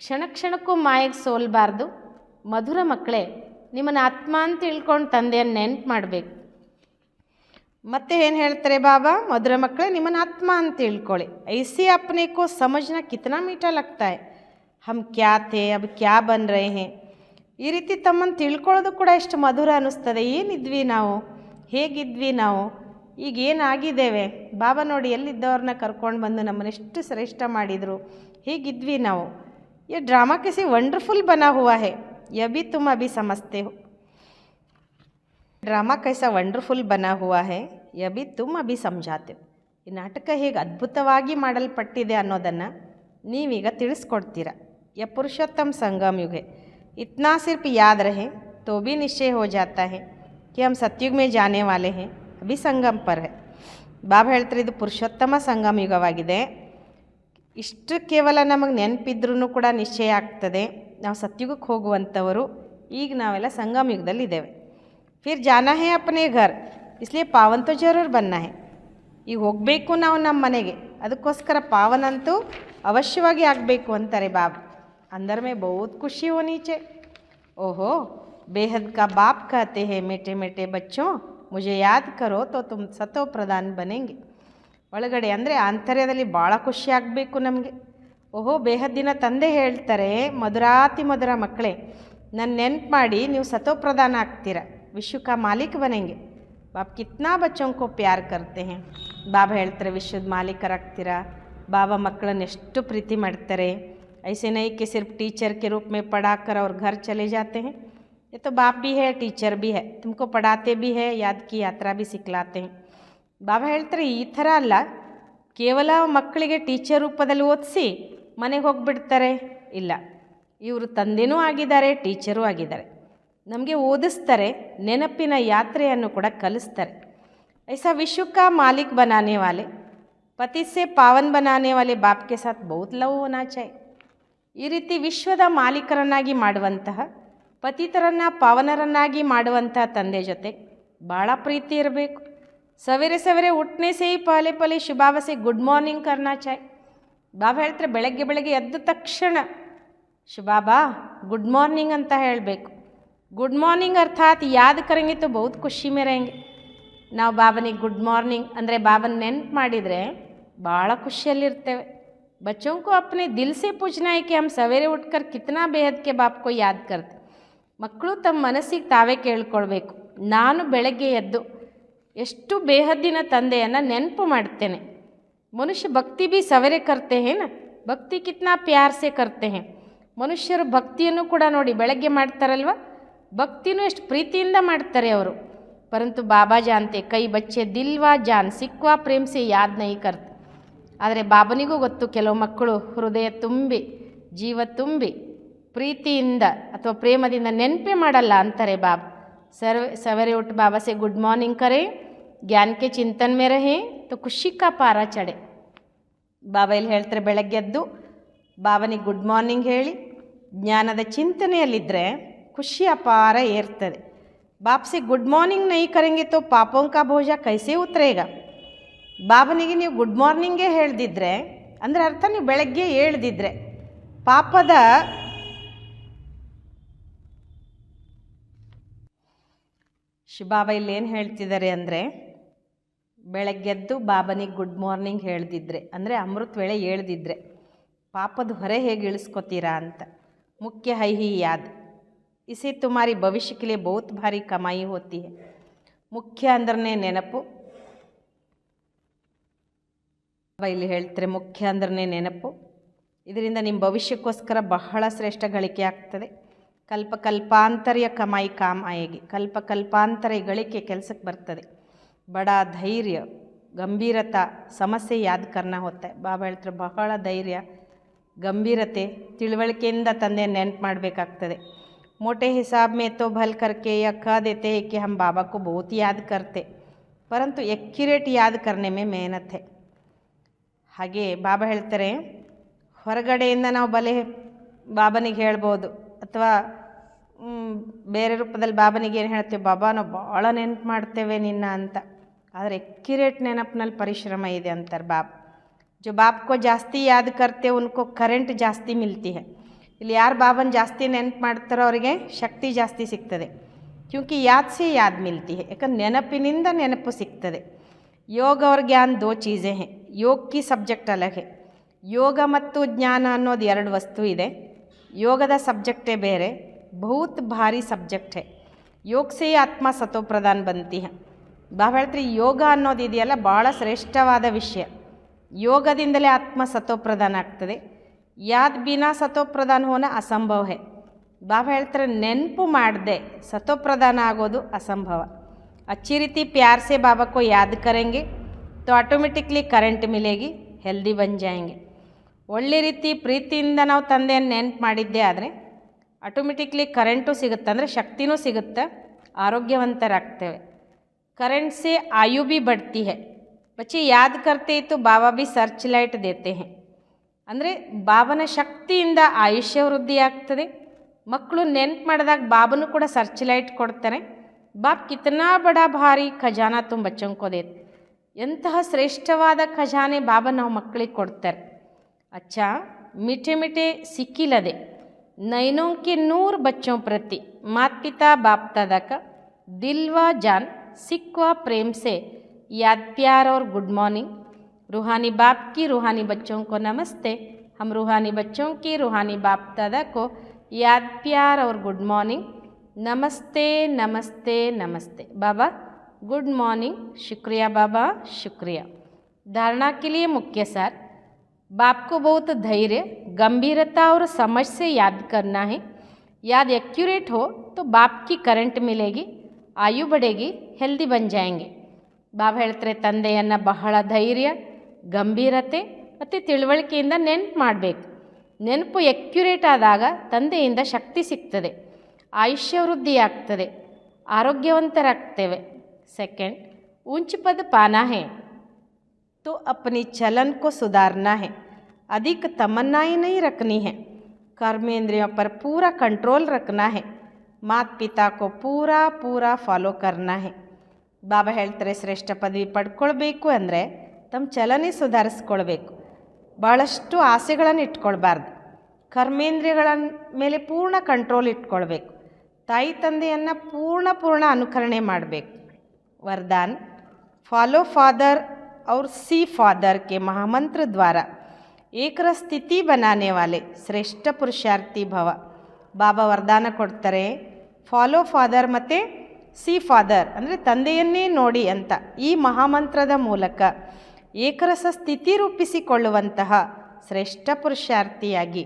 ಕ್ಷಣ ಕ್ಷಣಕ್ಕೂ ಮಾಯೆಗೆ ಸೋಲ್ಬಾರ್ದು. ಮಧುರ ಮಕ್ಕಳೇ, ನಿಮ್ಮನ್ನು ಆತ್ಮ ಅಂತ ತಿಳ್ಕೊಂಡು ತಂದೆಯನ್ನು ನೆನ್ಪು ಮಾಡಬೇಕು. ಮತ್ತೆ ಏನು ಹೇಳ್ತಾರೆ ಬಾಬಾ, ಮಧುರ ಮಕ್ಕಳೇ, ನಿಮ್ಮನ್ನು ಆತ್ಮ ಅಂತ ತಿಳ್ಕೊಳ್ಳಿ. ಐಸಿ ಅಪ್ನೆ ಕೋ ಸಮझना कितना मीठा लगता है. हम क्या थे अब क्या बन रहे हैं. ಈ ರೀತಿ ತಮ್ಮನ್ನು ತಿಳ್ಕೊಳ್ಳೋದು ಕೂಡ ಎಷ್ಟು ಮಧುರ ಅನ್ನಿಸ್ತದೆ. ಏನಿದ್ವಿ ನಾವು, ಹೇಗಿದ್ವಿ ನಾವು, ಈಗ ಏನಾಗಿದ್ದೇವೆ. ಬಾಬಾ ನೋಡಿ, ಎಲ್ಲಿದ್ದವ್ರನ್ನ ಕರ್ಕೊಂಡು ಬಂದು ನಮ್ಮನ್ನೆಷ್ಟು ಶ್ರೇಷ್ಠ ಮಾಡಿದರು, ಹೇಗಿದ್ವಿ ನಾವು. ये ड्रामा कैसे वंडरफुल बना हुआ है, यह भी तुम अभी समझते हो. ಡ್ರಾಮಾ कैसा ವಂಡರ್ಫುಲ್ ಬನಾ ಹುआ है, यह भी तुम अभी समझाते हो. ಈ ನಾಟಕ ಹೇಗೆ ಅದ್ಭುತವಾಗಿ ಮಾಡಲ್ಪಟ್ಟಿದೆ ಅನ್ನೋದನ್ನು ನೀವೀಗ ತಿಳಿಸ್ಕೊಡ್ತೀರ. यह पुरुषोत्तम संगम युग है, इतना सिर्फ याद रहे तो भी निश्चय हो जाता है. कि हम सतयुग में जाने वाले हैं, अभी संगम पर है. ಬಾಬಾ ಹೇಳ್ತಾರೆ ಇದು ಪುರುಷೋತ್ತಮ ಸಂಗಮ ಯುಗವಾಗಿದೆ. ಇಷ್ಟು ಕೇವಲ ನಮಗೆ ನೆನಪಿದ್ರೂ ಕೂಡ ನಿಶ್ಚಯ ಆಗ್ತದೆ ನಾವು ಸತ್ಯುಗಕ್ಕೆ ಹೋಗುವಂಥವರು. ಈಗ ನಾವೆಲ್ಲ ಸಂಗಮ ಯುಗದಲ್ಲಿದ್ದೇವೆ. ಫಿರ್ ಜಾನಾ ಹೇ ಅಪನೆ ಘರ್, ಇಸ್ಲಿಯೇ ಪಾವನ್ ತೋ ಜರೂರ್ ಬನ್ನ ಹೇ. ಈಗ ಹೋಗಬೇಕು ನಾವು ನಮ್ಮ ಮನೆಗೆ, ಅದಕ್ಕೋಸ್ಕರ ಪಾವನಂತೂ ಅವಶ್ಯವಾಗಿ ಆಗಬೇಕು ಅಂತಾರೆ ಬಾಬಾ. अंदर में बहुत खुशी होनी चाहिए. ओहो बेहद का बाप कहते हैं मेटे मेटे बच्चों मुझे याद करो तो तुम सतो प्रधान बनेंगे. ಒಳಗಡೆ ಅಂದರೆ ಆಂತರ್ಯದಲ್ಲಿ ಭಾಳ ಖುಷಿ ಆಗಬೇಕು ನಮಗೆ. ಓಹೋ ಬೇಹದ್ದಿನ ತಂದೆ ಹೇಳ್ತಾರೆ, ಮಧುರಾತಿ ಮಧುರ ಮಕ್ಕಳೇ ನನ್ನ ನೆನ್ಪು ಮಾಡಿ ನೀವು ಸತೋ ಪ್ರಧಾನ ಆಗ್ತೀರ, ವಿಶ್ವ ಕಾ ಮಾಲೀಕ್ ಬನೆಂಗೆ. ಬಾಬ್ ಕಿತ್ನಾ ಬಚ್ಚೋಂ ಕೋ ಪ್ಯಾರ್ ಕರ್ತೆ ಹೇ. ಬಾಬಾ ಹೇಳ್ತಾರೆ ವಿಶ್ವದ ಮಾಲೀಕರಾಗ್ತೀರಾ. ಬಾಬಾ ಮಕ್ಕಳನ್ನ ಎಷ್ಟು ಪ್ರೀತಿ ಮಾಡ್ತಾರೆ. ऐसे नहीं कि सिर्फ टीचर के रूप में पढ़ाकर और घर चले जाते हैं. ये तो बाप भी है, टीचर भी है, तुमको पढ़ाते भी है, याद की यात्रा भी सिखलाते हैं. ಬಾಬಾ ಹೇಳ್ತಾರೆ ಈ ಥರ ಅಲ್ಲ, ಕೇವಲ ಮಕ್ಕಳಿಗೆ ಟೀಚರ್ ರೂಪದಲ್ಲಿ ಓದಿಸಿ ಮನೆಗೆ ಹೋಗಿಬಿಡ್ತಾರೆ. ಇಲ್ಲ, ಇವರು ತಂದೆನೂ ಆಗಿದ್ದಾರೆ, ಟೀಚರೂ ಆಗಿದ್ದಾರೆ. ನಮಗೆ ಓದಿಸ್ತಾರೆ, ನೆನಪಿನ ಯಾತ್ರೆಯನ್ನು ಕೂಡ ಕಲಿಸ್ತಾರೆ. ऐसा विश्व का मालिक बनाने वाले, पति से पावन बनाने वाले बाप के साथ बहुत लव होना चाहिए. ಈ ರೀತಿ ವಿಶ್ವದ ಮಾಲೀಕರನ್ನಾಗಿ ಮಾಡುವಂತಹ, ಪತಿತರನ್ನು ಪಾವನರನ್ನಾಗಿ ಮಾಡುವಂತಹ ತಂದೆ ಜೊತೆ ಭಾಳ ಪ್ರೀತಿ ಇರಬೇಕು. ಸವೇರೆ ಸವೇರೆ ಉಟ್ನೆ ಸೇ ಪಹಲೆ ಪಹಲೆ ಶುಭಾವ ಸೆ ಗುಡ್ ಮಾರ್ನಿಂಗ್ ಕರ್ನಾ ಚಾಯ್. ಬಾಬಾ ಹೇಳ್ತಾರೆ ಬೆಳಗ್ಗೆ ಬೆಳಗ್ಗೆ ಎದ್ದ ತಕ್ಷಣ ಶುಭಾಬಾ ಗುಡ್ ಮಾರ್ನಿಂಗ್ ಅಂತ ಹೇಳಬೇಕು. ಗುಡ್ ಮಾರ್ನಿಂಗ್ ಅರ್ಥಾತ್ ಯಾದ್ ಕರೆಂಗೆ ತೋ ಬಹುತ್ ಖುಷಿ ಮೇ रहेंगे. ನಾವು ಬಾಬನಿಗೆ ಗುಡ್ ಮಾರ್ನಿಂಗ್ ಅಂದರೆ ಬಾಬನ ನೆನ್ಪು ಮಾಡಿದರೆ ಭಾಳ ಖುಷಿಯಲ್ಲಿರ್ತೇವೆ. बच्चों को अपने दिल से पूछना है कि हम सवेरे उठकर कितना बेहद के बाप को याद करते. ಮಕ್ಕಳು ತಮ್ಮ ಮನಸ್ಸಿಗೆ ತಾವೇ ಕೇಳ್ಕೊಳ್ಬೇಕು, ನಾನು ಬೆಳಗ್ಗೆ ಎದ್ದು ಎಷ್ಟು ಬೇಹದ್ದಿನ ತಂದೆಯನ್ನು ನೆನಪು ಮಾಡ್ತೇನೆ. ಮನುಷ್ಯ ಭಕ್ತಿ ಭೀ ಸವೇರೆ ಕರ್ತೆ ಹೇ ನ, ಭಕ್ತಿ ಕಿತ್ನಾ ಪ್ಯಾರ್ ಸೆ ಕರ್ತೆ ಹೇ. ಮನುಷ್ಯರು ಭಕ್ತಿಯನ್ನು ಕೂಡ ನೋಡಿ ಬೆಳಗ್ಗೆ ಮಾಡ್ತಾರಲ್ವ, ಭಕ್ತಿನೂ ಎಷ್ಟು ಪ್ರೀತಿಯಿಂದ ಮಾಡ್ತಾರೆ ಅವರು. ಪರಂತು ಬಾಬಾ ಜಾನ್ತೆ ಕೈ ಬಚ್ಚೆ ದಿಲ್ವಾ ಜಾನ್ ಸಿಕ್ವಾ ಪ್ರೇಮ್ ಸೆ ಯಾದ್ ನಹೀ ಕರ್ತೆ. ಆದರೆ ಬಾಬನಿಗೂ ಗೊತ್ತು ಕೆಲವು ಮಕ್ಕಳು ಹೃದಯ ತುಂಬಿ ಜೀವ ತುಂಬಿ ಪ್ರೀತಿಯಿಂದ ಅಥವಾ ಪ್ರೇಮದಿಂದ ನೆನಪೇ ಮಾಡಲ್ಲ ಅಂತಾರೆ ಬಾಬಾ. ಸವೇರೆ ಉಠ್ ಬಾಬಾ ಸೆ ಗುಡ್ ಮಾರ್ನಿಂಗ್ ಕರೆ, ಜ್ಞಾನ ಕೆ ಚಿಂತನ್ ಮೇ ರಹೆ ತೋ ಖುಷಿ ಕಾ ಪಾರ ಚಡೆ. ಬಾಬಾ ಇಲ್ಲಿ ಹೇಳ್ತಾರೆ ಬೆಳಗ್ಗೆ ಎದ್ದು ಬಾಬನಿಗೆ ಗುಡ್ ಮಾರ್ನಿಂಗ್ ಹೇಳಿ ಜ್ಞಾನದ ಚಿಂತನೆಯಲ್ಲಿದ್ದರೆ ಖುಷಿ ಅಪಾರ ಏರ್ತದೆ. ಬಾಪ್ ಸೆ ಗುಡ್ ಮಾರ್ನಿಂಗ್ ನಹೀ ಕರೆಂಗೆ ತೋ ಪಾಪೋಂ ಕಾ ಬೋಜ ಕೈಸೆ ಉತ್ತರೇಗ. ಬಾಬನಿಗೆ ನೀವು ಗುಡ್ ಮಾರ್ನಿಂಗೇ ಹೇಳ್ದಿದ್ರೆ ಅಂದರೆ ಅರ್ಥ ನೀವು ಬೆಳಗ್ಗೆ ಹೇಳ್ದಿದ್ರೆ ಪಾಪದ ಬಾಬಾ ಇಲ್ಲಿ ಏನು ಹೇಳ್ತಿದ್ದಾರೆ ಅಂದರೆ ಬೆಳಗ್ಗೆದ್ದು ಬಾಬನಿಗೆ ಗುಡ್ ಮಾರ್ನಿಂಗ್ ಹೇಳ್ದಿದ್ರೆ ಅಂದರೆ ಅಮೃತ ವೇಳೆ ಹೇಳ್ದಿದ್ರೆ ಪಾಪದ ಹೊರೆ ಹೇಗೆ ಇಳಿಸ್ಕೊತೀರಾ ಅಂತ. ಮುಖ್ಯ ಹೈ ಹಿ ಯಾದ್, ಇಸಿ ತುಮಾರಿ ಭವಿಷ್ಯ ಕೆ ಲಿಯೆ ಬಹುತ್ ಭಾರಿ ಕಮಾಯಿ ಹೋತಿ ಹೈ. ಮುಖ್ಯ ಅಂದ್ರೆ ನೆನಪು. ಇಲ್ಲಿ ಹೇಳ್ತಾರೆ ಮುಖ್ಯ ಅಂದ್ರೆ ನೆನಪು, ಇದರಿಂದ ನಿಮ್ಮ ಭವಿಷ್ಯಕ್ಕೋಸ್ಕರ ಬಹಳ ಶ್ರೇಷ್ಠ ಗಳಿಕೆ ಆಗ್ತದೆ. ಕಲ್ಪ ಕಲ್ಪಾಂತರ್ಯ ಕಮಾಯಿ ಕಾಮ್ ಆಯೇಗಿ, ಕಲ್ಪ ಕಲ್ಪಾಂತರ ಗಳಿಕೆ ಕೆಲಸಕ್ಕೆ ಬರ್ತದೆ. ಬಡ ಧೈರ್ಯ ಗಂಭೀರತಾ ಸಮಸ್ಯೆ ಯಾದ್ ಕರ್ನ ಹೋಗ್ತಾ. ಬಾಬಾ ಹೇಳ್ತಾರೆ ಬಹಳ ಧೈರ್ಯ ಗಂಭೀರತೆ ತಿಳುವಳಿಕೆಯಿಂದ ತಂದೆ ನೆನ್ಪು ಮಾಡಬೇಕಾಗ್ತದೆ. मोटे हिसाब में तो भल करके या कह देते हैं कि हम बाबा को बहुत याद करते, परंतु एक्यूरेट याद करने में मेहनत है. ಹಾಗೆ ಬಾಬಾ ಹೇಳ್ತಾರೆ ಹೊರಗಡೆಯಿಂದ ನಾವು ಬಲೆ ಬಾಬನಿಗೆ ಹೇಳ್ಬೋದು ಅಥವಾ ಬೇರೆ ರೂಪದಲ್ಲಿ ಬಾಬನಿಗೆ ಏನು ಹೇಳ್ತೇವೆ, ಬಾಬಾ ನಾವು ಭಾಳ ನೆನಪು ಮಾಡ್ತೇವೆ ನಿನ್ನ ಅಂತ. ಆದರೆ एक्यूरेट ನೆನಪಿನಲ್ಲಿ ಪರಿಶ್ರಮ ಇದೆ ಅಂತಾರೆ ಬಾಬಾ. जो बाप को ಜಾಸ್ತಿ याद करते उनको करंट ಜಾಸ್ತಿ मिलती है. ಇಲ್ಲಿ ಯಾರು ಬಾಬನ ಜಾಸ್ತಿ ನೆನಪು ಮಾಡ್ತಾರೋ ಅವರಿಗೆ ಶಕ್ತಿ ಜಾಸ್ತಿ ಸಿಗ್ತದೆ. ಕ್ಯೂಂಕಿ ಯಾದ್ ಸೇ ಯಾದ್ ಮಿಲ್ತಿ ಹೈ, ಯಾಕಂದ್ರೆ ನೆನಪಿನಿಂದ ನೆನಪು ಸಿಗ್ತದೆ. ಯೋಗ और ज्ञान दो चीज़ें हैं. योग की सब्जेक्ट अलग है. ಯೋಗ ಮತ್ತು ಜ್ಞಾನ ಅನ್ನೋದು ಎರಡು ವಸ್ತು ಇದೆ. ಯೋಗದ ಸಬ್ಜೆಕ್ಟೇ ಬೇರೆ, ಬಹುತ್ ಭಾರಿ ಸಬ್ಜೆಕ್ಟ್ है. योग से ಆತ್ಮ ಸತೋ ಪ್ರಧಾನ್ ಬಂತಿ है. ಬಾಬಾ ಹೇಳ್ತಾರೆ ಯೋಗ ಅನ್ನೋದು ಇದೆಯಲ್ಲ ಭಾಳ ಶ್ರೇಷ್ಠವಾದ ವಿಷಯ. ಯೋಗದಿಂದಲೇ ಆತ್ಮ ಸತೋ ಪ್ರಧಾನ ಆಗ್ತದೆ. ಯಾದ್ ಬಿನಾ ಸತೋ ಪ್ರಧಾನ ಹೋನ ಅಸಂಭವ है. ಬಾಬಾ ಹೇಳ್ತಾರೆ ನೆನಪು ಮಾಡದೆ ಸತೋ ಪ್ರಧಾನ ಆಗೋದು ಅಸಂಭವ. अच्छी रीति प्यार से बाबा को याद करेंगे तो ऑटोमेटिकली करंट मिलेगी, हेल्दी बन जाएंगे. ಒಳ್ಳೆ ರೀತಿ ಪ್ರೀತಿಯಿಂದ ನಾವು ತಂದೆಯನ್ನು ನೆನಪು ಮಾಡಿದ್ದೇ ಆದರೆ ಆಟೋಮೆಟಿಕ್ಲಿ ಕರೆಂಟು ಸಿಗುತ್ತೆ, ಅಂದರೆ ಶಕ್ತಿನೂ ಸಿಗುತ್ತೆ, आरोग्यवंतरागते। करंट से आयु भी बढ़ती है। बच्चे याद करते तो बाबा भी सर्च लाइट देते हैं। ಅಂದರೆ ಬಾಬನ ಶಕ್ತಿಯಿಂದ ಆಯುಷ್ಯ ವೃದ್ಧಿ ಆಗ್ತದೆ. ಮಕ್ಕಳು ನೆನ್ಪು ಮಾಡಿದಾಗ ಬಾಬನು ಕೂಡ ಸರ್ಚ್ ಲೈಟ್ ಕೊಡ್ತಾರೆ. ಬಾಪ್ ಕಿತನಾ ಬಡಾ ಭಾರಿ ಖಜಾನಾ ತುಂಬ ಬಚ್ಚೋं को देते. ಎಂತಹ ಶ್ರೇಷ್ಠವಾದ ಖಜಾನೆ ಬಾಬಾ ನಾವು ಮಕ್ಕಳಿಗೆ ಕೊಡ್ತಾರೆ. अच्छा मीठे मीठे सिक्किलदे नैनों के नूर बच्चों प्रति माता पिता बाप दादा का दिल व जान सिख व प्रेम से याद प्यार और गुड मॉर्निंग. रूहानी बाप की रूहानी बच्चों को नमस्ते. हम रूहानी बच्चों की रूहानी बाप दादा को याद प्यार और गुड मॉर्निंग. नमस्ते नमस्ते नमस्ते. बाबा गुड मॉर्निंग. शुक्रिया बाबा शुक्रिया. धारणा के लिए मुख्य सार. बाप को बहुत धैर्य गंभीरता और समझ से याद करना है. याद एक्यूरेट हो तो बाप की करंट मिलेगी, आयु बढ़ेगी, हेल्दी बन जाएंगे. ಬಾಬಾ ಹೇಳ್ತಾರೆ ತಂದೆಯನ್ನು ಬಹಳ ಧೈರ್ಯ ಗಂಭೀರತೆ ಮತ್ತು ತಿಳುವಳಿಕೆಯಿಂದ ನೆನಪು ಮಾಡಬೇಕು. ನೆನಪು ಎಕ್ಯುರೇಟ್ ಆದಾಗ ತಂದೆಯಿಂದ ಶಕ್ತಿ ಸಿಗ್ತದೆ, ಆಯುಷ್ಯ ವೃದ್ಧಿಯಾಗ್ತದೆ, ಆರೋಗ್ಯವಂತರಾಗ್ತೇವೆ. सेकंड ऊंच पद पाना है तो अपनी चलन को सुधारना है. अधिक तमन्नाएं नहीं रखनी है. कर्मेंद्रियों पर पूरा कंट्रोल रखना है. माता पिता को पूरा पूरा फॉलो करना है. ಬಾಬಾ ಹೇಳ್ತಾರೆ ಶ್ರೇಷ್ಠ ಪದವಿ ಪಡ್ಕೊಳ್ಬೇಕು ಅಂದರೆ ತಮ್ಮ ಚಲನೆ ಸುಧಾರಿಸ್ಕೊಳ್ಬೇಕು. ಭಾಳಷ್ಟು ಆಸೆಗಳನ್ನು ಇಟ್ಕೊಳ್ಬಾರ್ದು. ಕರ್ಮೇಂದ್ರಿಯಗಳ ಮೇಲೆ ಪೂರ್ಣ ಕಂಟ್ರೋಲ್ ಇಟ್ಕೊಳ್ಬೇಕು. ತಾಯಿ ತಂದೆಯನ್ನು ಪೂರ್ಣ ಅನುಕರಣೆ ಮಾಡಬೇಕು. वरदान फॉलो फादर और सी फादर के महामंत्र द्वारा एक स्थिति बनाने वाले श्रेष्ठ पुरुषार्थी भव. ಬಾಬಾ ವರದಾನ ಕೊಡ್ತಾರೆ ಫಾಲೋ ಫಾದರ್ ಮತ್ತು ಸಿ ಫಾದರ್ ಅಂದರೆ ತಂದೆಯನ್ನೇ ನೋಡಿ ಅಂತ ಈ ಮಹಾಮಂತ್ರದ ಮೂಲಕ ಏಕರಸ ಸ್ಥಿತಿ ರೂಪಿಸಿಕೊಳ್ಳುವಂತಹ ಶ್ರೇಷ್ಠ ಪುರುಷಾರ್ಥಿಯಾಗಿ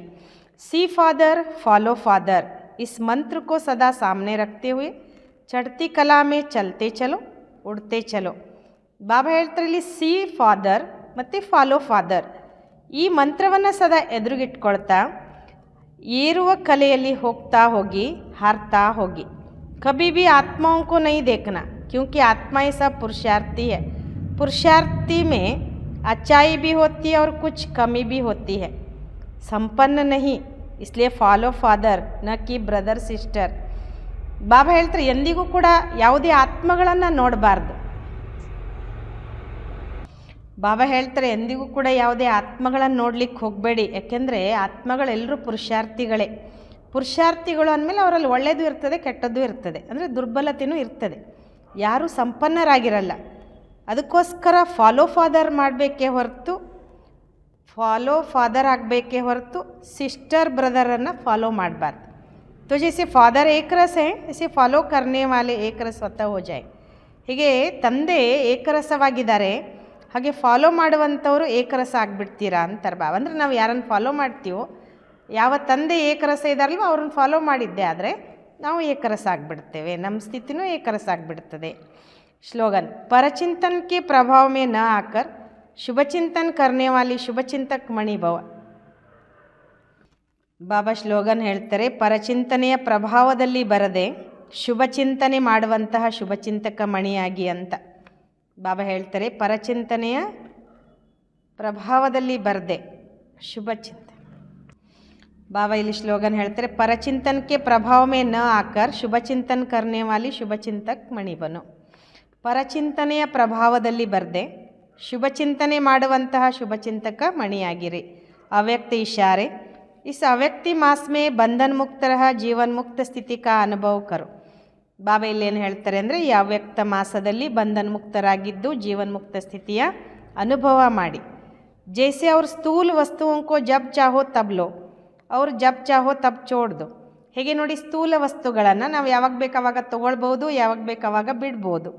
ಸಿ ಫಾದರ್ ಫಾಲೋ ಫಾದರ್ इस मंत्र को सदा सामने रखते हुए चढ़ती कला में चलते चलो ಉಡ್ತೆ ಚಲೋ. ಬಾಬಾ ಹೇಳ್ತಾರೆ ಇಲ್ಲಿ ಸಿ ಫಾದರ್ ಮತ್ತು ಫಾಲೋ ಫಾದರ್ ಈ ಮಂತ್ರವನ್ನು ಸದಾ ಎದುರುಗಿಟ್ಕೊಳ್ತಾ ಏರುವ ಕಲೆಯಲ್ಲಿ ಹೋಗ್ತಾ ಹೋಗಿ ಹಾರ್ತಾ ಹೋಗಿ. ಕभी भी आत्माओं को नहीं देखना क्योंकि आत्मा ये सब पुरुषार्थी है. पुरुषार्थी में अच्छाई भी होती है और कुछ कमी भी होती है. संपन्न नहीं इसलिए फॉलो फादर न कि ब्रदर सिस्टर. ಬಾಬಾ ಹೇಳ್ತಾರೆ ಎಂದಿಗೂ ಕೂಡ ಯಾವುದೇ ಆತ್ಮಗಳನ್ನು ನೋಡಬಾರ್ದು. ಬಾಬಾ ಹೇಳ್ತಾರೆ ಎಂದಿಗೂ ಕೂಡ ಯಾವುದೇ ಆತ್ಮಗಳನ್ನು ನೋಡ್ಲಿಕ್ಕೆ ಹೋಗಬೇಡಿ. ಯಾಕೆಂದರೆ ಆತ್ಮಗಳೆಲ್ಲರೂ ಪುರುಷಾರ್ಥಿಗಳೇ. ಪುರುಷಾರ್ಥಿಗಳು ಅಂದಮೇಲೆ ಅವರಲ್ಲಿ ಒಳ್ಳೆಯದು ಇರ್ತದೆ, ಕೆಟ್ಟದ್ದು ಇರ್ತದೆ, ಅಂದರೆ ದುರ್ಬಲತೆಯೂ ಇರ್ತದೆ. ಯಾರೂ ಸಂಪನ್ನರಾಗಿರಲ್ಲ. ಅದಕ್ಕೋಸ್ಕರ ಫಾಲೋ ಫಾದರ್ ಮಾಡಬೇಕೇ ಹೊರತು ಆಗಬೇಕೇ ಹೊರತು ಸಿಸ್ಟರ್ ಬ್ರದರನ್ನು ಫಾಲೋ ಮಾಡಬಾರ್ದು. तो जैसे फादर एक रस है ऐसे फॉलो करने वाले एक रस स्वतः हो जाए. ಹೀಗೆ ತಂದೆ ಏಕರಸವಾಗಿದ್ದಾರೆ, ಹಾಗೆ ಫಾಲೋ ಮಾಡುವಂಥವರು ಏಕರಸ ಆಗಿಬಿಡ್ತೀರಾ ಅಂತಾರೆ ಬಾಬಾ. ಅಂದರೆ ನಾವು ಯಾರನ್ನು ಫಾಲೋ ಮಾಡ್ತೀವೋ, ಯಾವ ತಂದೆ ಏಕರಸ ಇದ್ದಾರಲ್ವೋ ಅವ್ರನ್ನ ಫಾಲೋ ಮಾಡಿದ್ದೆ ಆದರೆ ನಾವು ಏಕರಸ ಆಗಿಬಿಡ್ತೇವೆ, ನಮ್ಮ ಸ್ಥಿತಿನೂ ಏಕರಸ ಆಗಿಬಿಡ್ತದೆ. ಸ್ಲೋಗನ್ परचिंतन के प्रभाव में न आकर शुभचिंतन करने वाली शुभचिंतक मणि भव. ಬಾಬಾ ಶ್ಲೋಗನ್ ಹೇಳ್ತಾರೆ ಪರಚಿಂತನೆಯ ಪ್ರಭಾವದಲ್ಲಿ ಬರದೆ ಶುಭಚಿಂತನೆ ಮಾಡುವಂತಹ ಶುಭಚಿಂತಕ ಮಣಿಯಾಗಿ ಅಂತ. ಬಾಬಾ ಹೇಳ್ತಾರೆ ಪರಚಿಂತನೆಯ ಪ್ರಭಾವದಲ್ಲಿ ಬರದೆ ಶುಭಚಿಂತನೆ. ಬಾಬಾ ಇಲ್ಲಿ ಶ್ಲೋಗನ್ ಹೇಳ್ತಾರೆ ಪರಚಿಂತನಕ್ಕೆ ಪ್ರಭಾವ ಮೇ ನ ಆಕರ್ ಶುಭಚಿಂತನ್ ಕರ್ನೆ ವಾಲಿ ಶುಭಚಿಂತಕ್ ಮಣಿ ಬನು. ಪರಚಿಂತನೆಯ ಪ್ರಭಾವದಲ್ಲಿ ಬರದೆ ಶುಭಚಿಂತನೆ ಮಾಡುವಂತಹ ಶುಭಚಿಂತಕ ಮಣಿಯಾಗಿರಿ. ಅವ್ಯಕ್ತ ಇಶಾರೆ इस अव्यक्ति मास में बंधन मुक्त रह जीवन मुक्त स्थिति का अनुभव करो. ಬಾಬಾ ಇಲ್ಲೇನು ಹೇಳ್ತಾರೆ ಅಂದರೆ ಈ ಅವ್ಯಕ್ತ ಮಾಸದಲ್ಲಿ ಬಂಧನ ಮುಕ್ತರಾಗಿದ್ದು ಜೀವನ್ ಮುಕ್ತ ಸ್ಥಿತಿಯ ಅನುಭವ ಮಾಡಿ. जैसे और स्थूल वस्तुओं को जब चाहो तब लो और जब चाहो तब छोड़ दो. ಹೇಗೆ ನೋಡಿ ಸ್ಥೂಲ ವಸ್ತುಗಳನ್ನು ನಾವು ಯಾವಾಗ ಬೇಕಾವಾಗ ತೊಗೊಳ್ಬೋದು, ಯಾವಾಗ ಬೇಕಾವಾಗ ಬಿಡ್ಬೋದು.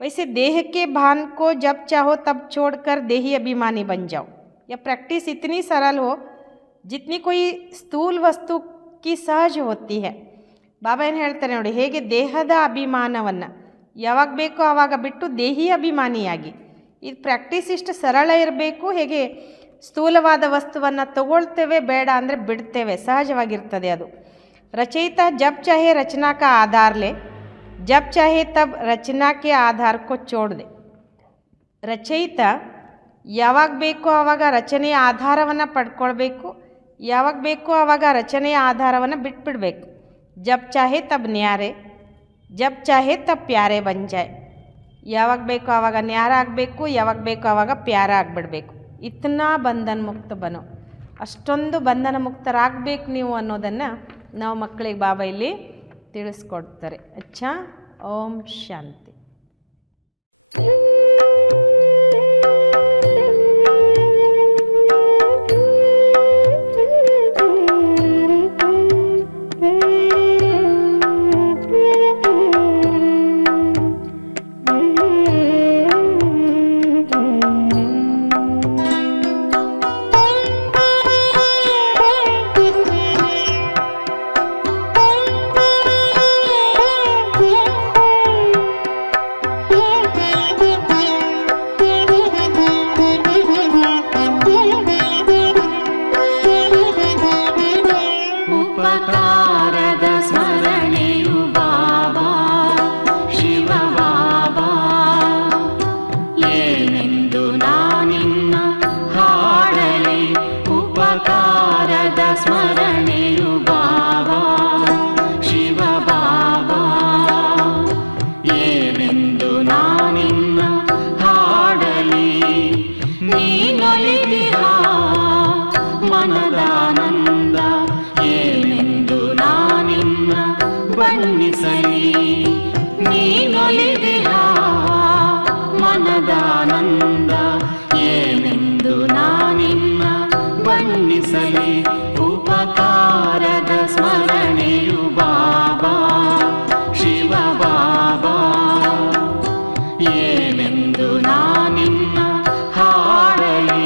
वैसे देह के भान को जब चाहो तब छोड़कर देही अभिमानी बन जाओ. यह प्रैक्टिस इतनी सरल हो जितनी कोई स्थूल वस्तु की सहज होती है. ಬಾಬಾ ಏನು ಹೇಳ್ತಾರೆ ನೋಡಿ, ಹೇಗೆ ದೇಹದ ಅಭಿಮಾನವನ್ನು ಯಾವಾಗ ಬೇಕೋ ಆವಾಗ ಬಿಟ್ಟು ದೇಹಿ ಅಭಿಮಾನಿಯಾಗಿ. ಇದು ಪ್ರಾಕ್ಟೀಸ್ ಇಷ್ಟು ಸರಳ ಇರಬೇಕು. ಹೇಗೆ ಸ್ಥೂಲವಾದ ವಸ್ತುವನ್ನು ತಗೊಳ್ತೇವೆ, ಬೇಡ ಅಂದರೆ ಬಿಡ್ತೇವೆ, ಸಹಜವಾಗಿರ್ತದೆ ಅದು. ರಚಯಿತ ಜಬ್ ಚಾಹೆ ರಚನಾ ಕಾ ಆಧಾರ್ ಲೇ जब चाहे तब रचना के आधार को छोड़ दे. ರಚಯಿತ ಯಾವಾಗ ಬೇಕೋ ಆವಾಗ ರಚನೆಯ ಆಧಾರವನ್ನು ಪಡ್ಕೊಳ್ಬೇಕು, ಯಾವಾಗ ಬೇಕೋ ಆವಾಗ ರಚನೆಯ ಆಧಾರವನ್ನು ಬಿಟ್ಬಿಡಬೇಕು. ಜಬ್ ಚಾಹೆ ತಬ್ ನ್ಯಾರೆ, ಜಬ್ ಚಾಹೆ ತಬ್ ಪ್ಯಾರೆ ಬನ್ ಜಾಯ್. ಯಾವಾಗ ಬೇಕೋ ಆವಾಗ ನ್ಯಾರ ಆಗಬೇಕು, ಯಾವಾಗ ಬೇಕೋ ಆವಾಗ ಪ್ಯಾರ ಆಗಿಬಿಡಬೇಕು. ಇತ್ನಾ ಬಂಧನ ಮುಕ್ತ ಬನೋ, ಅಷ್ಟೊಂದು ಬಂಧನ ಮುಕ್ತರಾಗಬೇಕು ನೀವು ಅನ್ನೋದನ್ನು ನಾವು ಮಕ್ಕಳಿಗೆ ಬಾಬಾ ಇಲ್ಲಿ ತಿಳಿಸ್ಕೊಡ್ತಾರೆ. ಅಚ್ಚಾ, ಓಂ ಶಾಂತಿ. ಉಪಕಾರದ ಸ್ಮರಣೆಯು ಬಾಬಾ ಶಿವ ಬಾಬಾ, ಏನೆಂದು ನಾನಿನ್ನ ಹಾಡಲಿ.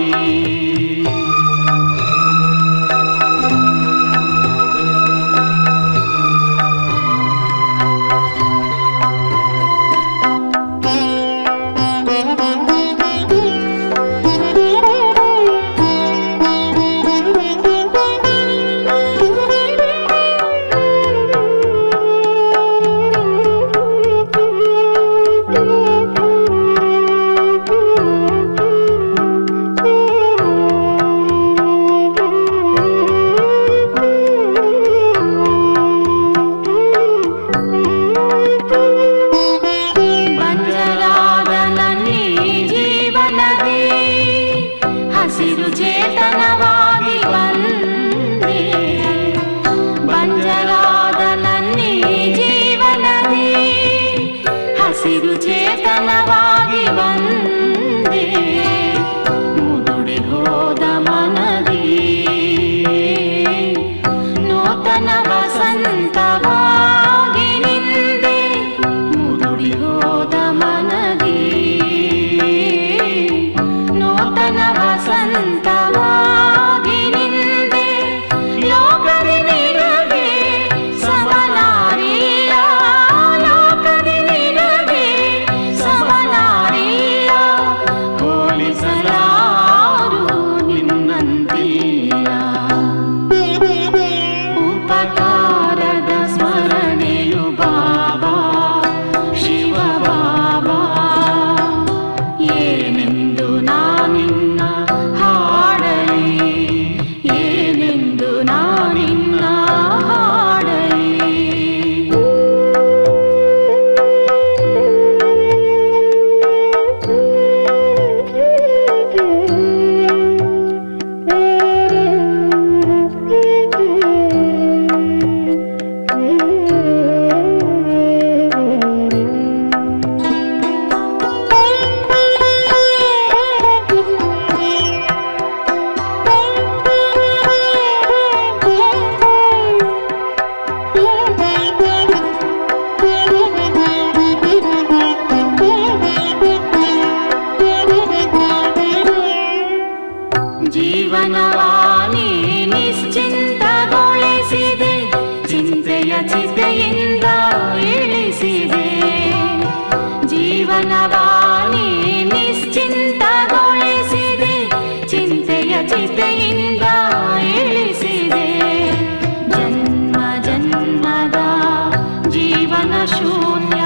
ಜೀವನವಾನಿ ನಿಶ್ಚಿಂತಗೊಳಿಸಿದೆ, ಚಿಂತೆಯ ಚಿತೆಯಿಂದ ಇಳಿಸಿದೆ. ಜೀವನವಾನಿ ನಿಶ್ಚಿಂತಗೊಳಿಸಿದೆ, ಚಿಂತೆಯ ಚಿತೆಯಿಂದ ಇಳಿಸಿದೆ. ಜನ್ಮ ಜನ್ಮದ ಜೀವನ ಶೂನ್ಯ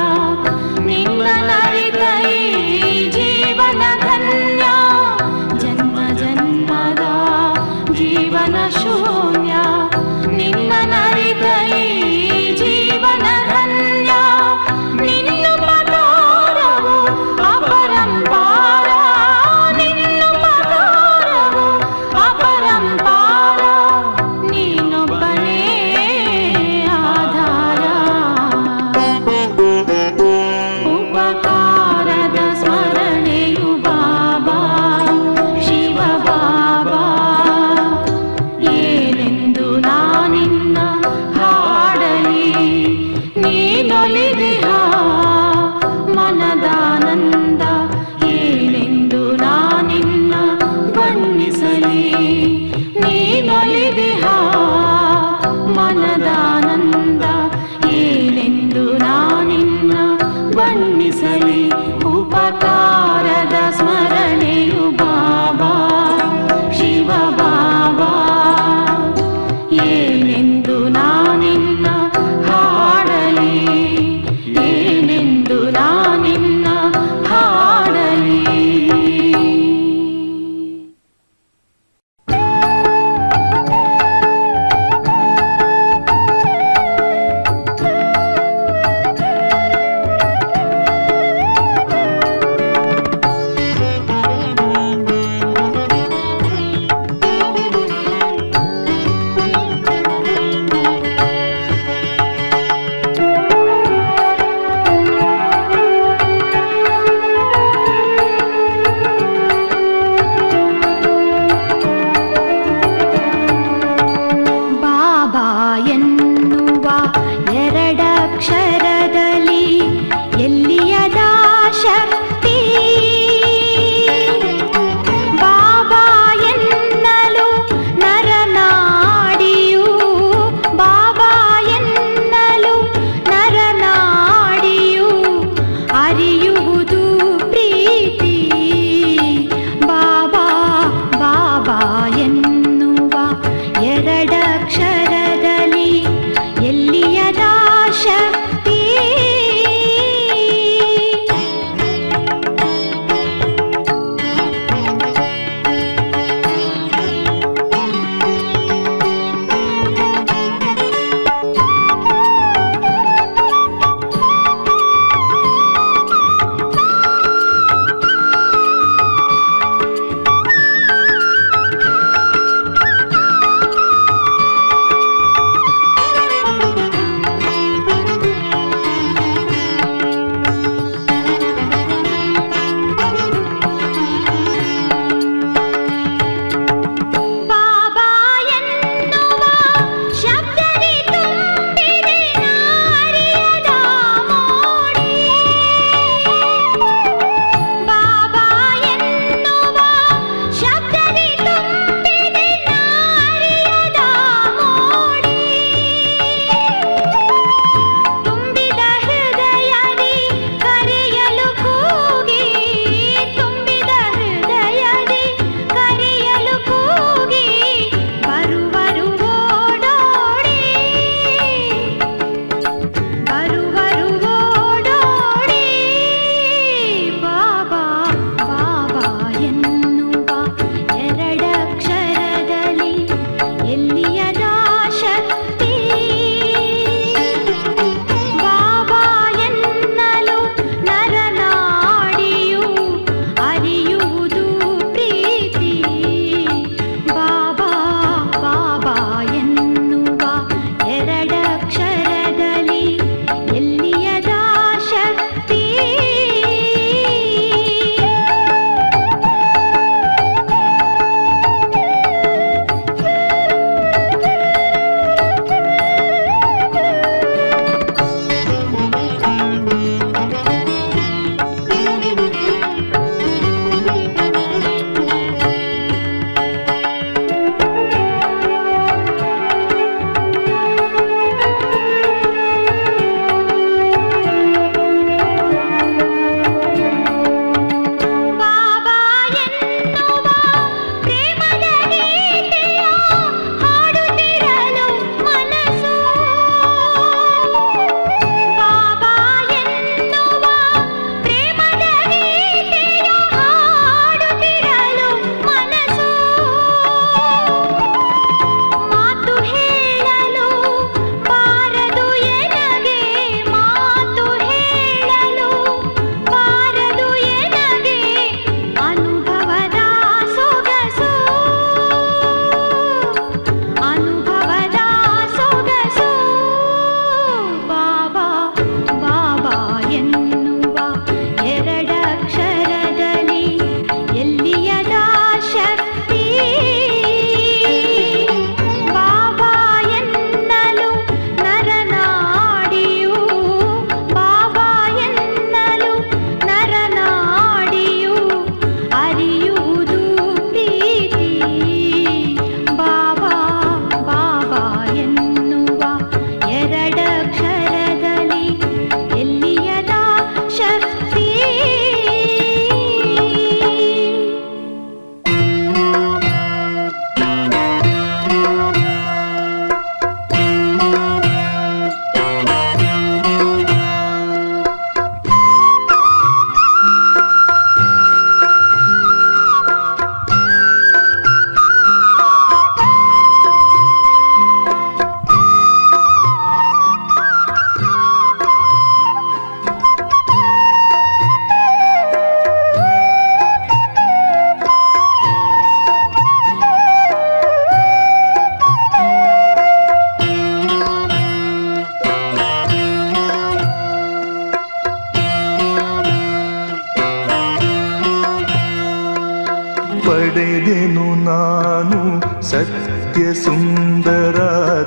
ಪಡೆದೆನು ನಾನು ಸತ್ಯ ಸುಂದರ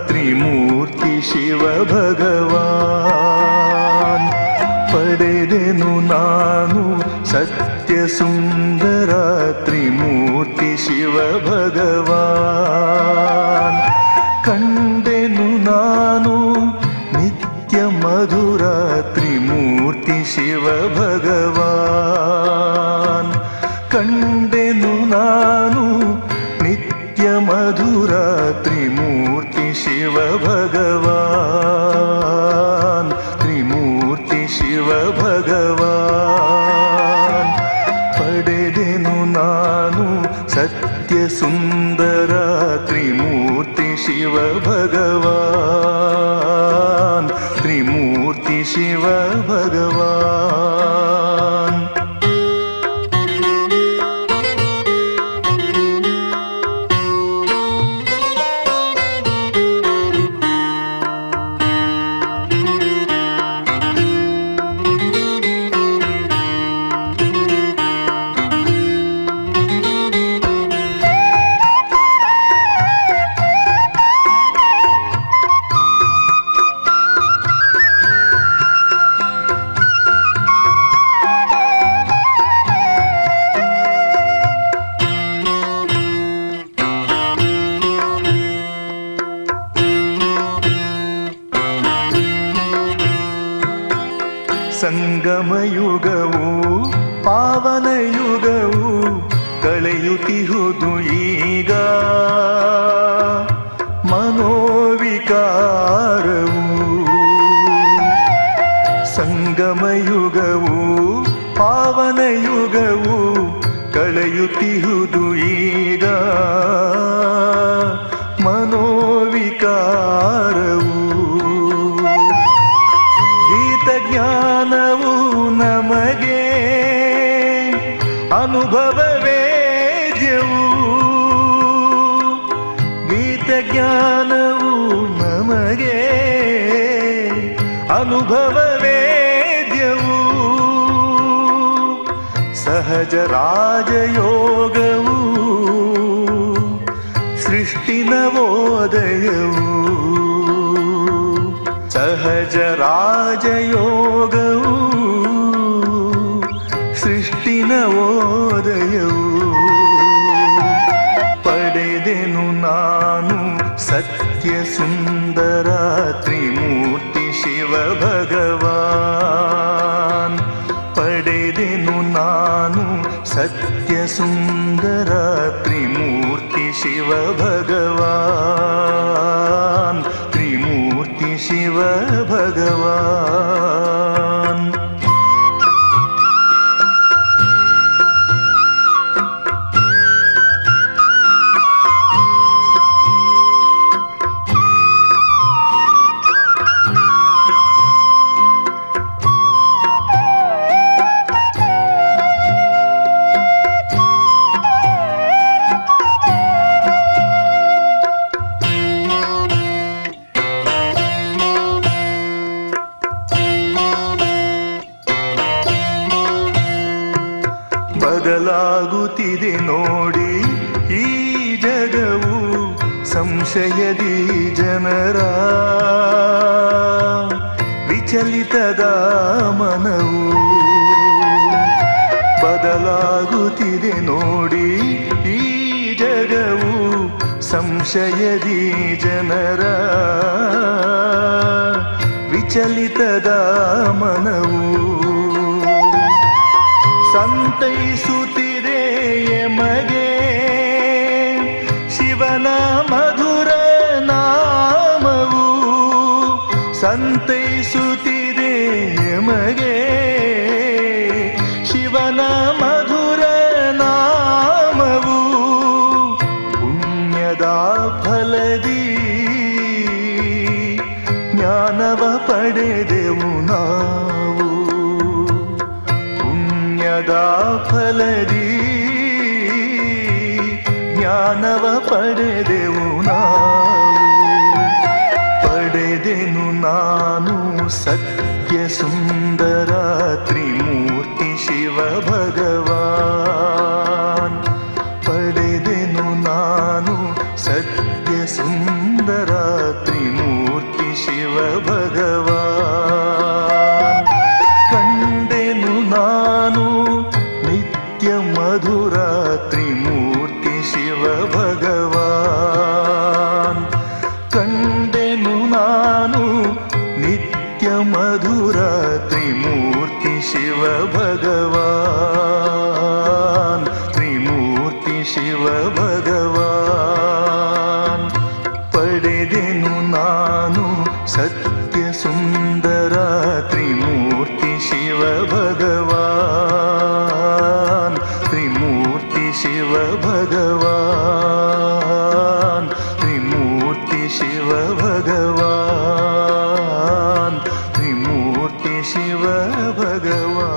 ತ್ರಿಮೂರ್ತಿ ಶಿವ ಭಗವಾನ್. ಪಡೆದೆನು ನಾನು ಸತ್ಯ ಸುಂದರ ತ್ರಿಮೂರ್ತಿ ಶಿವ ಭಗವಾನ್. ಕಂಡೆನು ನಾನು ನಿತ್ಯ ಮಧುರ ತ್ರಿಮೂರ್ತಿ ಶಿವ ಭಗವಾನ್. ಕಂಡೆನು ನಾನು ನಿತ್ಯ ಮಧುರ ತ್ರಿಮೂರ್ತಿ ಶಿವ ಭಗವಾನ್. ತ್ರಿಮೂರ್ತಿ ಶಿವ ಭಗವಾನ್. ಪಡೆದೆನು ನಾನು ಸತ್ಯ ಸುಂದರ ತ್ರಿಮೂರ್ತಿ ಶಿವ ಭಗವಾನ್. ತ್ರಿಮೂರ್ತಿ ಶಿವ ಭಗವಾನ್. ಸಂಗಮಯುಗವು ಪಾವನಯುಗವು ಕಳೆಯುತ್ತಿಹುದು ಈಗ. ಮನೋವಿಕಾರವು ಸಂಗಮಯುಗವು ಪಾವನಯುಗವು ಕಳೆಯುತ್ತಿಹುದು ಈಗ. ಮನೋವಿಕಾರವು ಜ್ಞಾನವು ನಮಗೆ ಅನುಭವ ವೇದ್ಯವು. ಗೀತ ಜ್ಞಾನವು ನಮಗೆ ಅನುಭವ ವೇದ್ಯವು. ಸಹಜ ರಾಜಯೋಗವು ಸೃಷ್ಟಿ ನವೋದಯವು. ಸಹಜ ರಾಜಯೋಗವು ಸೃಷ್ಟಿ ನವೋದಯವು. ಪಡೆದೆನು ನಾನು ಸತ್ಯ ಸುಂದರ ತ್ರಿಮೂರ್ತಿ ಶಿವ ಭಗವಾನ್. ಪಡೆದೆನು ನಾನು ಸತ್ಯ ಸುಂದರ ತ್ರಿಮೂರ್ತಿ ಶಿವ ಭಗವಾನ್. ತ್ರಿಮೂರ್ತಿ ಶಿವ ಭಗವಾನ್. ಬದಲಾಗುತ್ತಿದೆ ನೋಡಿ ಈ ಜಗವು ಸಂಶಯದಿ ಜನರ. ವಿಚಲಿತದ ಮನವು ಬದಲಾಗುತ್ತಿದೆ ನೋಡಿ ಈ ಜಗವು ಸಂಶಯದಿ ಜನರ. ವಿಚಲಿತದ ಮನವು ಸಂತೈಸುತ್ತಿದೆ ಎಮಗೆ ಶಿವನ ಮಧುರ ನಾಮವು. ಸಂತೈಸುತ್ತಿದೆ ಎಮಗೆ ಶಿವನ ಮಧುರ ನಾಮವು. ಪುಣ್ಯದ ಫಲದಿ ಜ್ಞಾನವ ಪಡೆದೆವು ನಾವು. ಪುಣ್ಯದ ಫಲದಿ ಜ್ಞಾನವ ಪಡೆದೆವು ನಾವು. ಪಡೆದೆನು ನಾನು ಸತ್ಯ ಸುಂದರ ತ್ರಿಮೂರ್ತಿ ಶಿವ ಭಗವಾನ್. ನಿತ್ಯ ಮಧುರ ತ್ರಿಮೂರ್ತಿ ಶಿವ ಭಗವಾನ್. ಕಂಡೆನು ನಾನು ನಿತ್ಯ ಮಧುರ ತ್ರಿಮೂರ್ತಿ ಶಿವ ಭಗವಾನ್, ತ್ರಿಮೂರ್ತಿ ಶಿವ ಭಗವಾನ್. ಪಡೆದೆನು ನಾನು ಸತ್ಯ ಸುಂದರ ತ್ರಿಮೂರ್ತಿ ಶಿವ ಭಗವಾನ್, ತ್ರಿಮೂರ್ತಿ ಶಿವ ಭಗವಾನ್, ತ್ರಿಮೂರ್ತಿ ಶಿವ ಭಗವಾನ್, ತ್ರಿಮೂರ್ತಿ ಶಿವ ಭಗವಾನ್.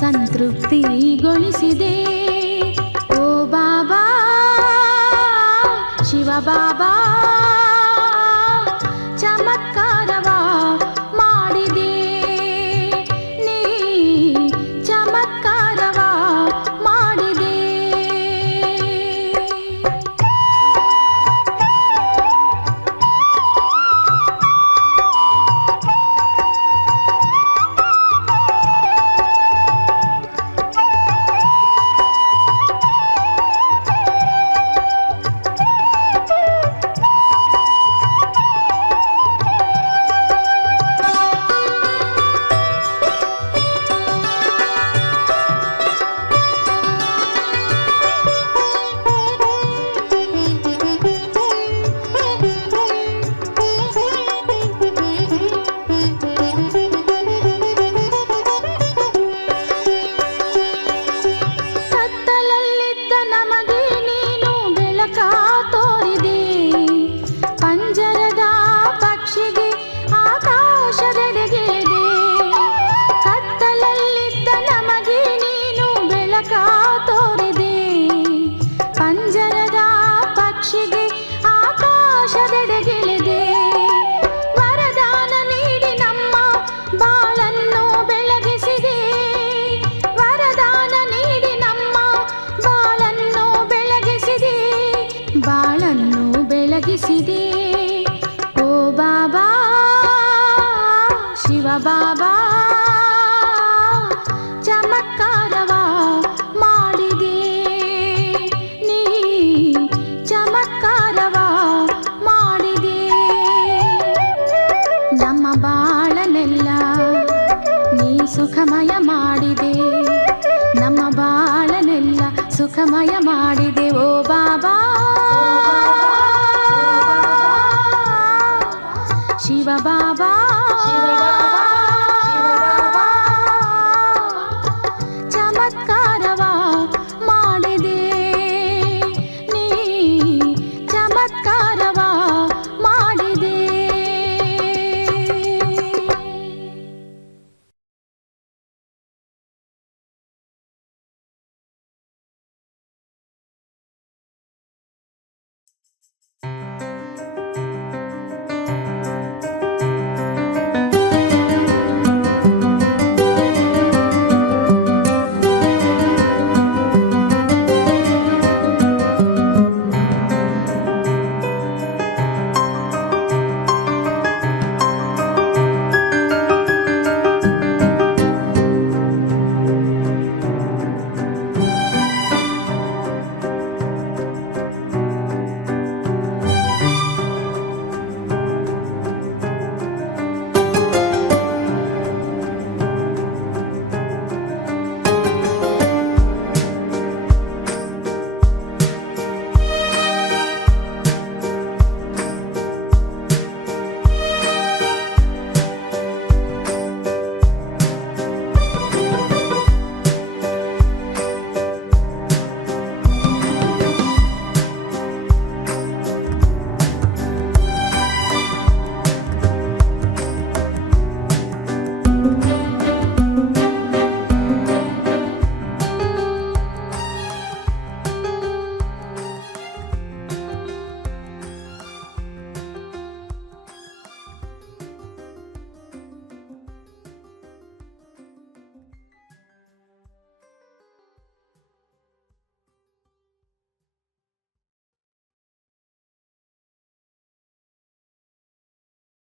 ಸಂತೃಪ್ತಿಗೊಳಿಸಿದೆ. ಓ ಬಾಬಾ ಶಿವ ಬಾಬಾ ಚಮತ್ಕಾರವ ಮಾಡಿದೆ, ನೀ ಚಮತ್ಕಾರವ ಮಾಡಿದೆ. ಬಾಬಾ ಚಮತ್ಕಾರವ ಮಾಡಿದೆ ನೀ ಚಮತ್ಕಾರವ ಮಾಡಿದೆ ನಮ್ಮ ಬಾಳನೆಲ್ಲ ನೀ ಸುಖಮಯ ಮಾಡಿದೆ ನಮ್ಮ ಬಾಳನೆಲ್ಲ ಸುಖಮಯ ಮಾಡಿದೆ ಓ ಬಾಬಾ ಶಿವ ಬಾಬಾ